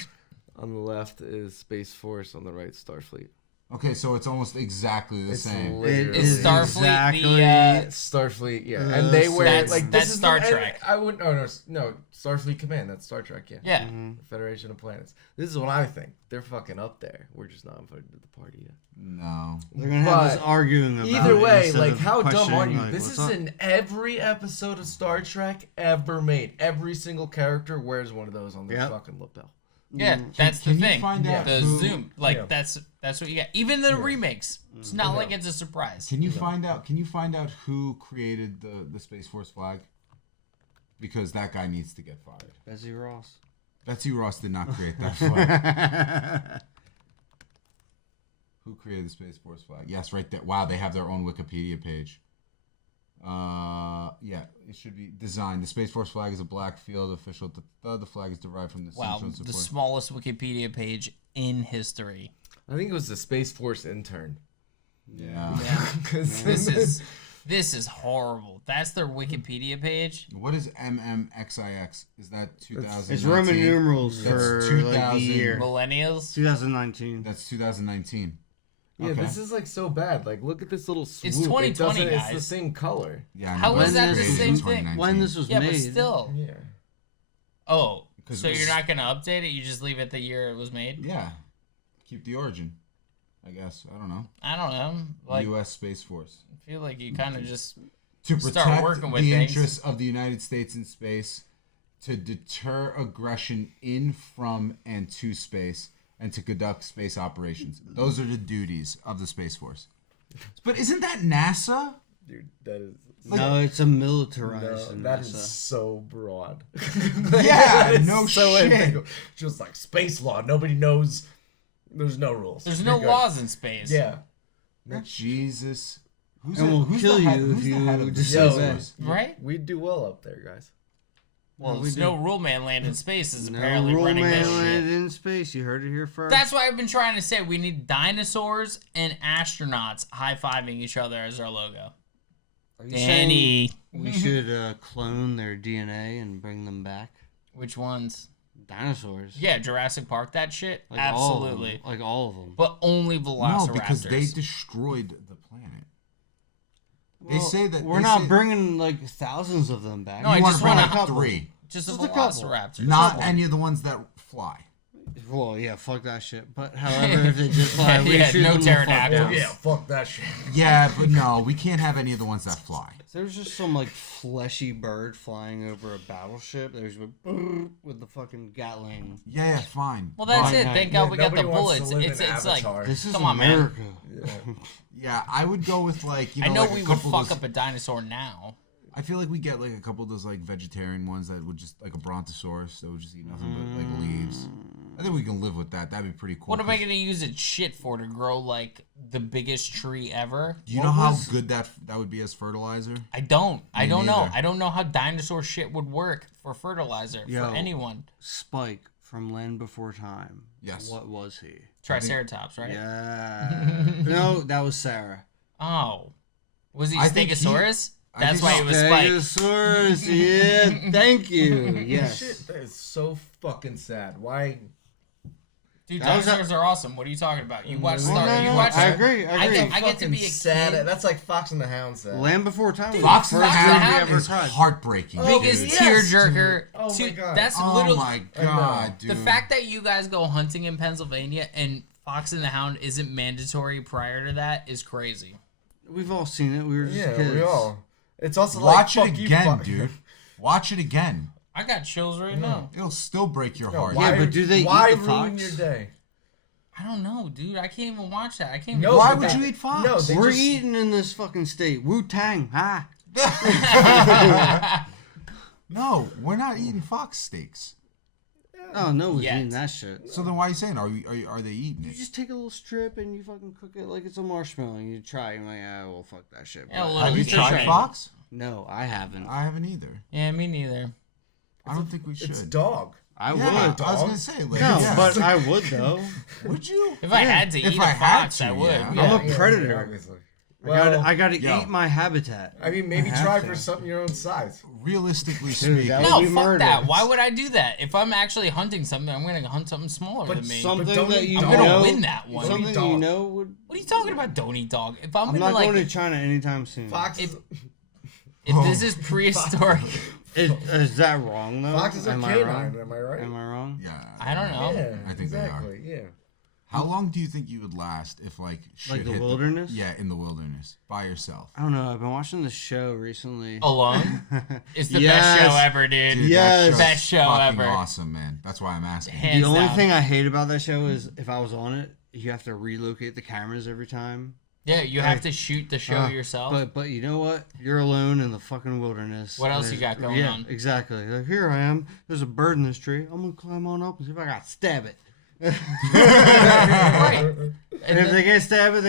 on the left is Space Force, on the right Starfleet. Okay, so it's almost exactly the It's same. literally Is Starfleet the, Starfleet, yeah, Uh, and they wear That's- like that's this is Star the, Trek. I wouldn't. Oh no, Starfleet Command. That's Star Trek. Yeah. yeah. Federation of Planets. This is what I think. They're fucking up there. We're just not invited to the party yet. No. They're gonna have this But arguing about Either it way, instead like of how dumb are questioning, you? like, This what's is up? in every episode of Star Trek ever made. Every single character wears one of those on their Yep. fucking lapel. Yeah, that's the can you thing. find out the who- zoom, like Yeah. that's what you get. Even the remakes, it's not like it's a surprise. Can you find out? Can you find out who created the Space Force flag? Because that guy needs to get fired. Betsy Ross. Betsy Ross did not create that flag. Who created the Space Force flag? Yes, right there. Wow, they have their own Wikipedia page. Yeah, it should be designed. The Space Force flag is a black field official. The flag is derived from the Wow, central the support. smallest Wikipedia page in history. I think it was the Space Force intern. Yeah. This is horrible. That's their Wikipedia page. What is MMXIX? Is that 2000? It's Roman numerals That's for like 2000. the year. Millennials. 2019. That's 2019. Yeah, Okay. this is like so bad. Like, look at this little swoop. It's 2020, It's the guys. same color. Yeah. I How know, is but that it's the created same in thing? 2019. When this was Yeah, made. but still. Yeah. Oh, 'Cause so it was- you're not gonna update it? You just leave it the year it was made? Yeah. Keep the origin. I guess. I don't know. I don't know. Like, U.S. Space Force. I feel like you kind of just To Start protect working with the things. interests of the United States in space, to deter aggression in, from, and to space, and to conduct space operations. Those are the duties of the Space Force. But isn't that NASA? Dude, that is. No, it's a militarized. No, that is NASA. so broad. Yeah, That is no so shit. ambiguous. Just like space law. Nobody knows. There's no rules. there's You're no good. laws in space. Yeah. Jesus. Who's And we'll who's kill the head, you if who's the you head of the just Space say that. Force? Right? We do well up there, guys. Well, we no rule man land in space is No apparently rule running man this landed shit. in space. You heard it here first. That's why I've been trying to say we need dinosaurs and astronauts high-fiving each other as our logo. Are you saying Danny. we should clone their DNA and bring them back. Which ones? Dinosaurs. Yeah, Jurassic Park, that shit? Like all of them. Absolutely. Like all of them. But only velociraptors. No, because they destroyed the planet. They say that we're they not say- bring like thousands of them back. No, I You want just to bring want like a three. Just a Just a couple. velociraptor. Not any of the ones that fly. Well, yeah, fuck that shit. But however, if they just fly, we Yeah, shoot no them the fuck pterodactyls. down. Yeah, fuck that shit. Yeah, but no, we can't have any of the ones that fly. There's just some like fleshy bird flying over a battleship. There's with the fucking Gatling. Yeah, fine. Well, that's Fine, it. fine. Thank God we got the Nobody wants to bullets. live in It's like, Avatar. This is Come on, man. America. Yeah, I would go with like, you know, I know like we a would couple fuck of those, up a dinosaur now. I feel like we get like a couple of those like vegetarian ones that would just like a brontosaurus that would just eat nothing but like leaves. I think we can live with that. That'd be pretty cool. What am I gonna use its shit for to grow like the biggest tree ever? Do you know how good that would be as fertilizer? I don't. I Me don't know. neither. I don't know how dinosaur shit would work for fertilizer Yo. for anyone. Spike from Land Before Time. Yes. What was he? Triceratops, right? Yeah. No, that was Sarah. Oh, was he I think Stegosaurus? I That's think why he was Spike. Stegosaurus, yeah. Thank you. Yes. Shit, that is so fucking sad. Why? Dude, That was dinosaurs are awesome. What are you talking about? You watch Well, Star. no, You no, watch. I agree. I get to Fucking be a sad. kid. That's like Fox and the Hound sad. Land Before Time. was Fox the and the first Hound movie Hound ever is tried. heartbreaking. Biggest yes, tearjerker. dude. Oh my God. That's Oh literally my god, dude. the fact that you guys go hunting in Pennsylvania and Fox and the Hound isn't mandatory prior to that is crazy. We've all seen it. We were just Yeah, kids. we all. It's also Watch like it fuck you, again, fuck- dude. Watch it again. I got chills right now. It'll still break your No, heart. Yeah, but do they why eat the ruin fox? your day? I don't know, dude. I can't even watch that. I can't. No, even Why but would that- you eat fox? No, they We're just, eating in this fucking state. Wu Tang, ha! No, we're not eating fox steaks. Oh no, we're Yet. eating that shit. So then why are you saying are they eating You it? just take a little strip and you fucking cook it like it's a marshmallow. And you try, and you're like, ah, well, fuck that shit. Yeah, a But- little Have you bit. tried fox? No, I haven't. I haven't either. Yeah, me neither. I don't think we should. it's dog. I Yeah, would. I was Dog. gonna say, like, No, yeah. but I would though. Would you? If I Yeah, had to if eat I a had fox, to, I would. yeah. Yeah. I'm a predator. Obviously. I gotta yo. eat my habitat. I mean, maybe I have try to. for something your own size. Realistically Dude, speaking, that No, would be fuck murder. that. Why would I do that? If I'm actually hunting something, I'm gonna hunt something smaller But than me. Something don't that eat you I'm dog. gonna know, win that one. Don't eat something you dog. know would. What are you talking about? Don't eat dog. If I'm I'm gonna not like, going to China anytime soon. Fox If- is if this is prehistoric, Is that wrong though? foxes are Am I canine. wrong? Am I right? Am I wrong? yeah. I don't know. Yeah, I think they are. exactly. Yeah. How long do you think you would last if like shit Like the hit wilderness? yeah, in the wilderness by yourself. I don't know. I've been watching this show recently. Alone, it's the Yes. best show ever, dude. Dude, Yes. that Best show fucking ever. Awesome, man. That's why I'm asking. Hands The only down. thing I hate about that show is if I was on it, you have to relocate the cameras every time. Yeah, you have to shoot the show yourself. But you know what? You're alone in the fucking wilderness. What else you There's- got going yeah, on? Exactly. Like here I am. There's a bird in this tree. I'm gonna climb on up and see if I got stab it. Right. And if they can't stab it,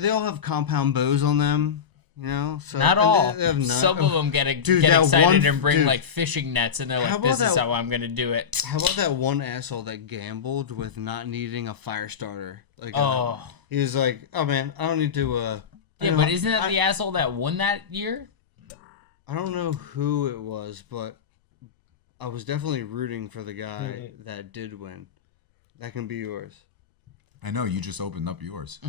they all have compound bows on them. You know, so Not and all. They have none. Some of them get Dude, that excited one- and bring dude. like fishing nets, and they're How like, about "This is that- how I'm gonna do it." How about that one asshole that gambled with not needing a fire starter? Like, Oh, he was like, "Oh man, I don't need to." yeah, but isn't that the asshole that won that year? I don't know who it was, but I was definitely rooting for the guy that did win. That can be yours. I know you just opened up yours.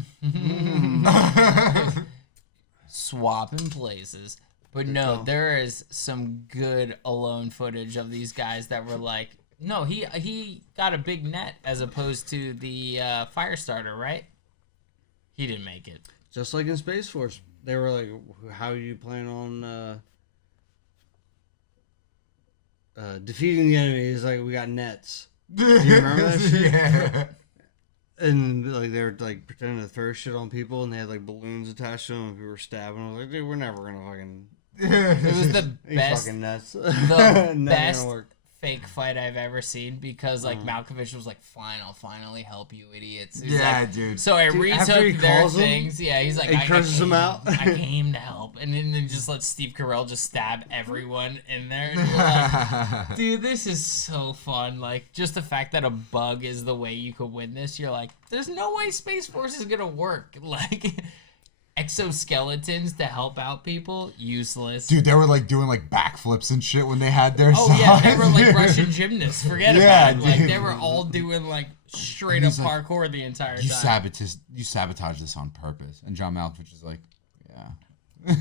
Swapping places. But no, there is some good alone footage of these guys that were like, no, he got a big net as opposed to the fire starter, right? He didn't make it. Just like in Space Force, they were like, "How do you plan on defeating the enemy?" He's like, "We got nets." Do you remember that shit? Yeah. And like they were like pretending to throw shit on people, and they had like balloons attached to them. And people were stabbing. I was like, "Dude, we're never gonna fucking." It was the You best fucking nuts. the Never best gonna work. fake fight I've ever seen because like Malkovich was like, "Fine, I'll finally help you, idiots." He's Yeah, like, dude. So I Dude, after he retook their calls him, things. Yeah, he's like, he I curses came, him out. I came to help, and then just let Steve Carell just stab everyone in there. And you're like, dude, this is so fun. Like, just the fact that a bug is the way you could win this, you're like, there's no way Space Force is gonna work. Like, exoskeletons to help out people, useless. Dude, they were like doing like backflips and shit when they had their Oh yeah, they signs, were like dude. Russian gymnasts. Forget Yeah, about it. Like dude. they were all doing like straight up He's like, parkour the entire You time. sabotage this on purpose. And John Malkovich is like, yeah.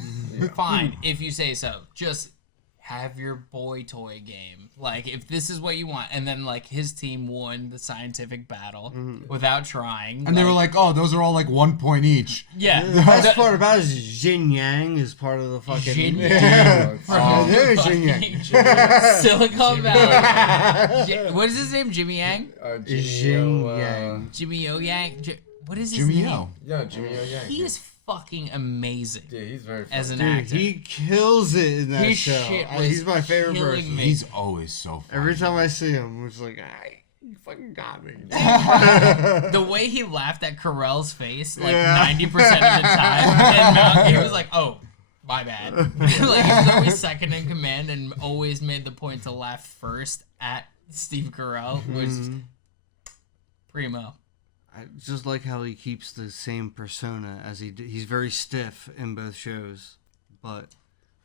Fine, if you say so. Just have your boy toy game. Like if this is what you want, and then like his team won the scientific battle without trying. And they were like, oh, those are all like 1 point each. yeah. The best part about it is Jin Yang is part of the fucking. Jin Yeah. Yang. Oh, there is Jin Yang. Silicon Valley. What is his name? Jimmy Yang? Jin Yang. Jimmy O Yang? What is his Jimmy name? O. Yeah, Jimmy O Yang. He is fucking amazing Yeah, he's very funny. as an Dude, actor. he kills it in that His show. shit Oh, was he's my favorite killing person. me. He's always so funny. Every time I see him, it's like, you fucking got me. The way he laughed at Carell's face, like Yeah. 90% of the time, and he was like, "Oh, my bad." Like he was always second in command and always made the point to laugh first at Steve Carell, which is primo. I just like how he keeps the same persona as he's very stiff in both shows, but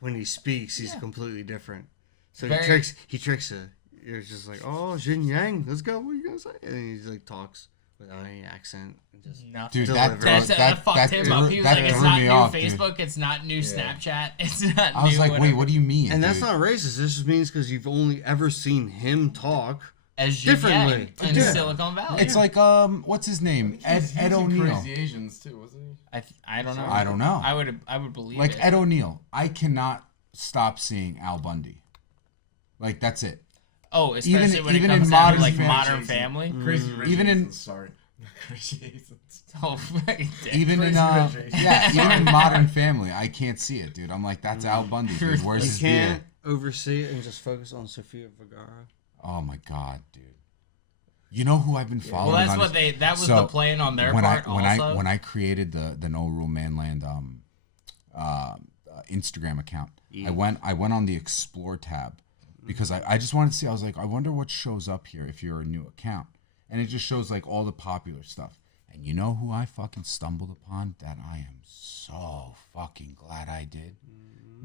when he speaks, he's completely different. So Very- he tricks it. You're just like, oh, Jin Yang, let's go. What are you gonna say? And he like talks without any accent. And just Nothing. Dude, Deliver. That fucked him up. He was like, "It's threw not me new off, dude. Facebook. It's not new Snapchat. It's not." I was new like, wait, whatever." what do you mean? And that's dude? not racist. This just means because you've only ever seen him talk as you Differently. get in Yeah. Silicon Valley. It's like what's his name? Ed He's in O'Neill. Crazy Asians too, wasn't he? I don't know. I don't know. I would believe Like it. Ed O'Neill, I cannot stop seeing Al Bundy. Like that's it. Oh, especially even- when even it in comes down to Modern like Family. Modern Family. Crazy Rich Even in- Asians, sorry. Crazy Asians. Oh, right. Even in Crazy Rich Asians. yeah, even in Modern Family, I can't see it, dude. I'm like, that's Al Bundy, dude. Where's You his beard? can't oversee it and just focus on Sofia Vergara. Oh my god, dude. You know who I've been following? Well, that's on what his- that was So, the plan on their when part. when also, when I created the No Rule Manland Instagram account, I went on the Explore tab because I just wanted to see. I was like, I wonder what shows up here if you're a new account, and it just shows like all the popular stuff. And you know who I fucking stumbled upon that I am so fucking glad I did?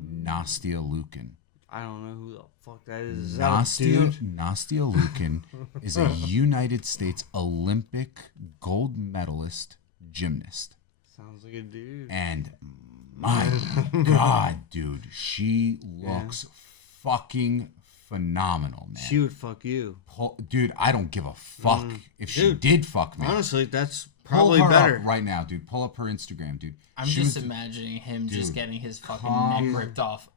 Nastia Lukin. I don't know who the fuck that is. Is that a dude? Nastia Lukin is a United States Olympic gold medalist gymnast. Sounds like a dude. And my God, dude, she looks fucking phenomenal, man. She would fuck you. Dude, I don't give a fuck if she Dude, did fuck me. Honestly, that's Pull probably her better. up right now, dude. Pull up her Instagram, dude. I'm She just was- imagining him just Dude, getting his fucking calm- neck ripped off,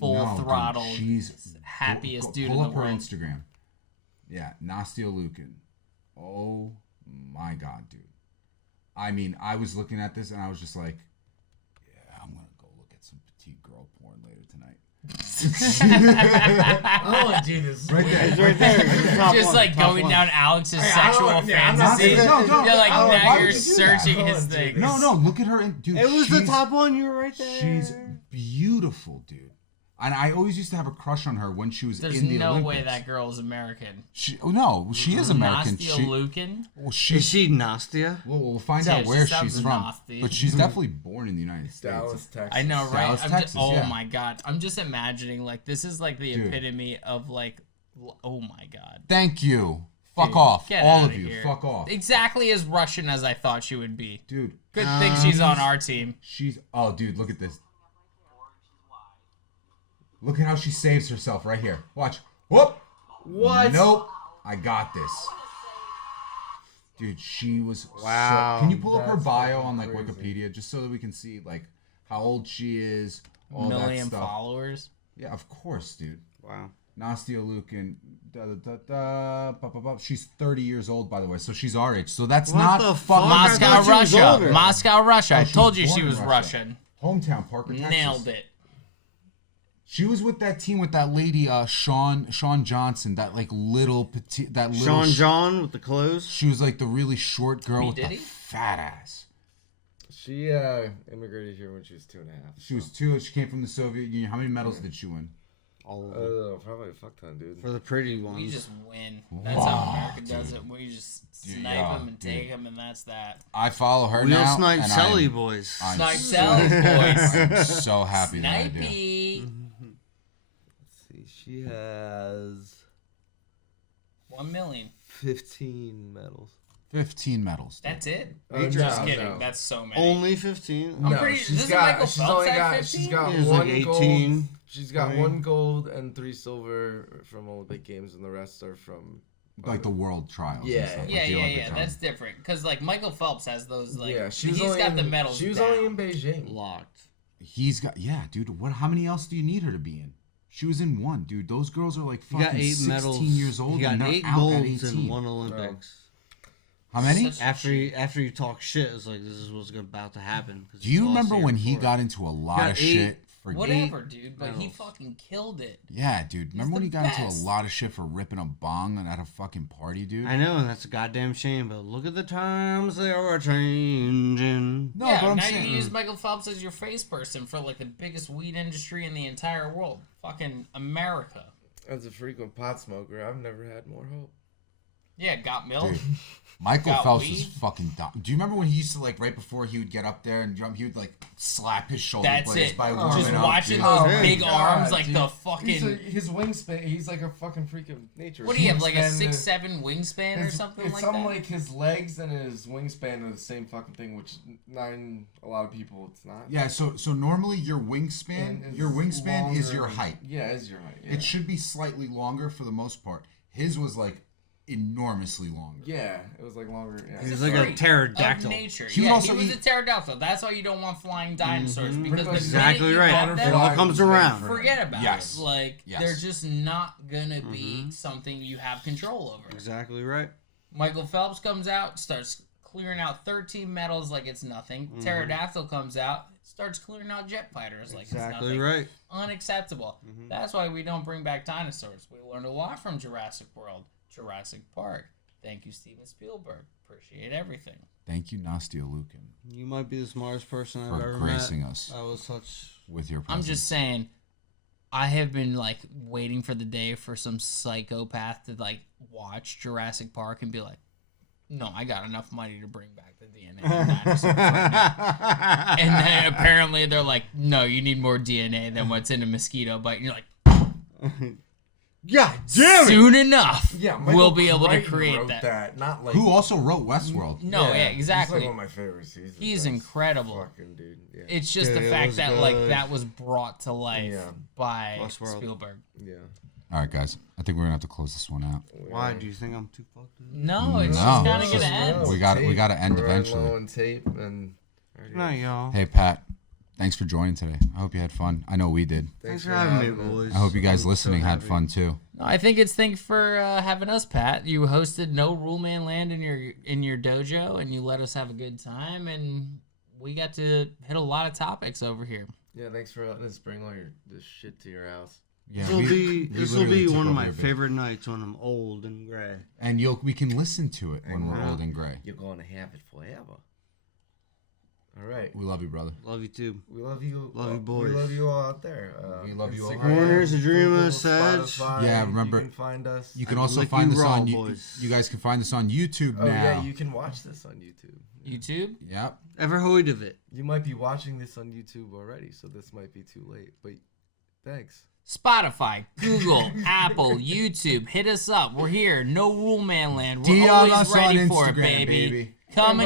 full No, dude, throttle. she's happiest dude pull in the up her world. Instagram. Yeah, Nastia Lukin. Oh my God, dude. I mean, I was looking at this and I was just like, yeah, I'm gonna go look at some petite girl porn later tonight. I don't want to do this. Right there. It's right there. It's the top Just one, like top going one. down Alex's Hey, I sexual don't- yeah, I'm not fantasies. saying No, that. no. You're like I don't- now why you're would you do that? searching I don't his wanna do things. this. No, look at her. Dude, It was the she's- top one. You were right there. She's beautiful, dude. And I always used to have a crush on her when she was There's in the no Olympics. way that girl is American. No, she is American. Nastia Lukin. Well, Is she's, she Nastia? we'll find Yeah, out she where sounds she's from. nasty. But she's definitely born in the United States. Dallas, Texas. I know, right? Dallas, I'm Texas, just, oh yeah. my god, I'm just imagining like this is like the Dude. epitome of like, oh my god. Thank you. Fuck Dude, off. get All outta of you. here. Fuck off. Exactly as Russian as I thought she would be. Dude, Good thing she's on our team. she's. Oh, dude, look at this. Look at how she saves herself right here. Watch. Whoop. What? Nope. I got this. Dude, she was. Wow. Can you pull up her That's bio fucking on like crazy. Wikipedia just so that we can see like how old she is, all that Million stuff. followers. Yeah, of course, dude. Wow. Nastia Lukin. She's 30 years old, by the way, so she's our age. So that's What not the fucking fuck? I Moscow, thought she was Russia. older. Moscow, Russia. I she told was you she born in was Russia. Russian. hometown, Parker, Texas. Nailed it. She was with that team with that lady, Sean Johnson, that like little petite, that little. Sean John with the clothes. She was like the really short girl B. with the Diddy? fat ass. She immigrated here when she was 2.5. She was two. She came from the Soviet Union. How many medals did she win? All of them. Probably a fuck ton, dude. For the pretty ones. We just win. That's Wow, how America does it. We just Dude, snipe yeah, them and dude. take them, and that's that. I follow her Wheel now. snipe and Selly I'm- boys. I'm Snipe so- sells, boys. I'm so happy that I do. Snipey. Let's see, she has 1 million. 15 medals. 15 medals. dude. That's it. Oh, Just no, kidding. no. That's so many. Only 15. I'm No, pretty- she's doesn't got. Michael She's Phelps only have got. 15? She's got He was one like gold. 18. She's got Right. 1 gold and 3 silver from Olympic Games, and the rest are from. Like the world trials. and Yeah, stuff, like Yeah, the yeah, Olympic yeah. trials. That's different. Because, like, Michael Phelps has those, like, Yeah, she was he's only got in, the medals She was down. only in Beijing. Locked. He's got, yeah, dude. What? How many else do you need her to be in? She was in one, dude. Those girls are like He fucking got 8 16 medals. years old. He got and they're 8 out at golds 18. and 1 Olympics. How many? Such- After you talk shit, it's like this is what's about to happen. 'cause Do you he lost remember the year when he before. got into a lot Got of 8 shit for Whatever, dude. But he medals. fucking killed it. Yeah, dude. Remember when the he got into best. a lot of shit for ripping a bong at a fucking party, dude? I know, and that's a goddamn shame. But look at the times they are changing. No, yeah, but I'm now saying, you use Michael Phelps as your face person for, like, the biggest weed industry in the entire world. Fucking America. As a frequent pot smoker, I've never had more hope. Yeah, got milk. Dude, Michael Got Phelps was weed? fucking dumb. Do you remember when he used to like right before he would get up there and jump, he would like slap his shoulder That's blades it. by Just warming up, watching dude. those Oh, big God, arms, like dude. the fucking. His wingspan, he's like a fucking freak of nature. What do His you have, like a wingspan is- 6'7" wingspan or It's- something it's like something that? like his legs and his wingspan are the same fucking thing, which a lot of people it's not. Yeah, so normally your And wingspan, it's your wingspan is longer your and- height. Yeah, is your height. Yeah. It should be slightly longer for the most part. His was like enormously longer. Yeah, it was like longer. Yeah. He's It's like a freak pterodactyl. Of nature. He would Yeah, also he was eat- a pterodactyl. That's why you don't want flying dinosaurs because the Exactly minute you right. have them, It all comes around. forget about Yes. it. Like Yes. they're just not gonna be something you have control over. Exactly right. Michael Phelps comes out, starts clearing out 13 medals like it's nothing. Pterodactyl comes out, starts clearing out jet fighters like it's Exactly nothing. right. Unacceptable. That's why we don't bring back dinosaurs. We learned a lot from Jurassic World, Jurassic Park. Thank you, Steven Spielberg. Appreciate everything. Thank you, Nastia Lukin, You might be the smartest person I've for ever gracing met. us That was such. with your I'm presence. just saying, I have been like waiting for the day for some psychopath to like watch Jurassic Park and be like, no, I got enough money to bring back the DNA of dinosaurs right now. And then apparently they're like, no, you need more DNA than what's in a mosquito bite. And you're like, God damn it! soon enough, Yeah, we'll be able to Crichton create wrote that. Not like Who also wrote Westworld? No, yeah, He's exactly. like one of my favorites. He's the best incredible. Fucking dude. Yeah. It's just Dude, the it fact was that like good. that was brought to life Yeah. by Westworld. Spielberg. yeah. All right, guys. I think we're gonna have to close this one out. Why do you think I'm too fucked up? No, it's No. just kind of It's gonna just- end. We gotta end We're eventually. low on tape and. No, y'all. Hey, Pat. Thanks for joining today. I hope you had fun. I know we did. Thanks for having me, boys. I hope you guys I'm listening so had happy. fun too. No, I think it's thanks for having us, Pat. You hosted No Rule Man Land in your dojo, and you let us have a good time, and we got to hit a lot of topics over here. Yeah, thanks for letting us bring all this shit to your house. Yeah, This will we be literally took one of over my your bit. favorite nights when I'm old and gray. And we can listen to it when we're old and gray. You're going to have it forever. All right. We love you, brother. Love you too. We love you. Love you, We boys. love you all out there. We love you all. Instagram, Corners, a Dreamer, Google, Sedge. Spotify, Yeah, remember- You can find us. You can I also lick find you this raw, on boys. you guys can find this on YouTube Oh now. yeah, you can watch this on YouTube. YouTube? Yep. Ever heard of it? You might be watching this on YouTube already, so this might be too late. But thanks. Spotify, Google, Apple, YouTube. Hit us up. We're here. No Rule Man Land. We're DM always us on ready for it, Instagram, baby. baby. Come and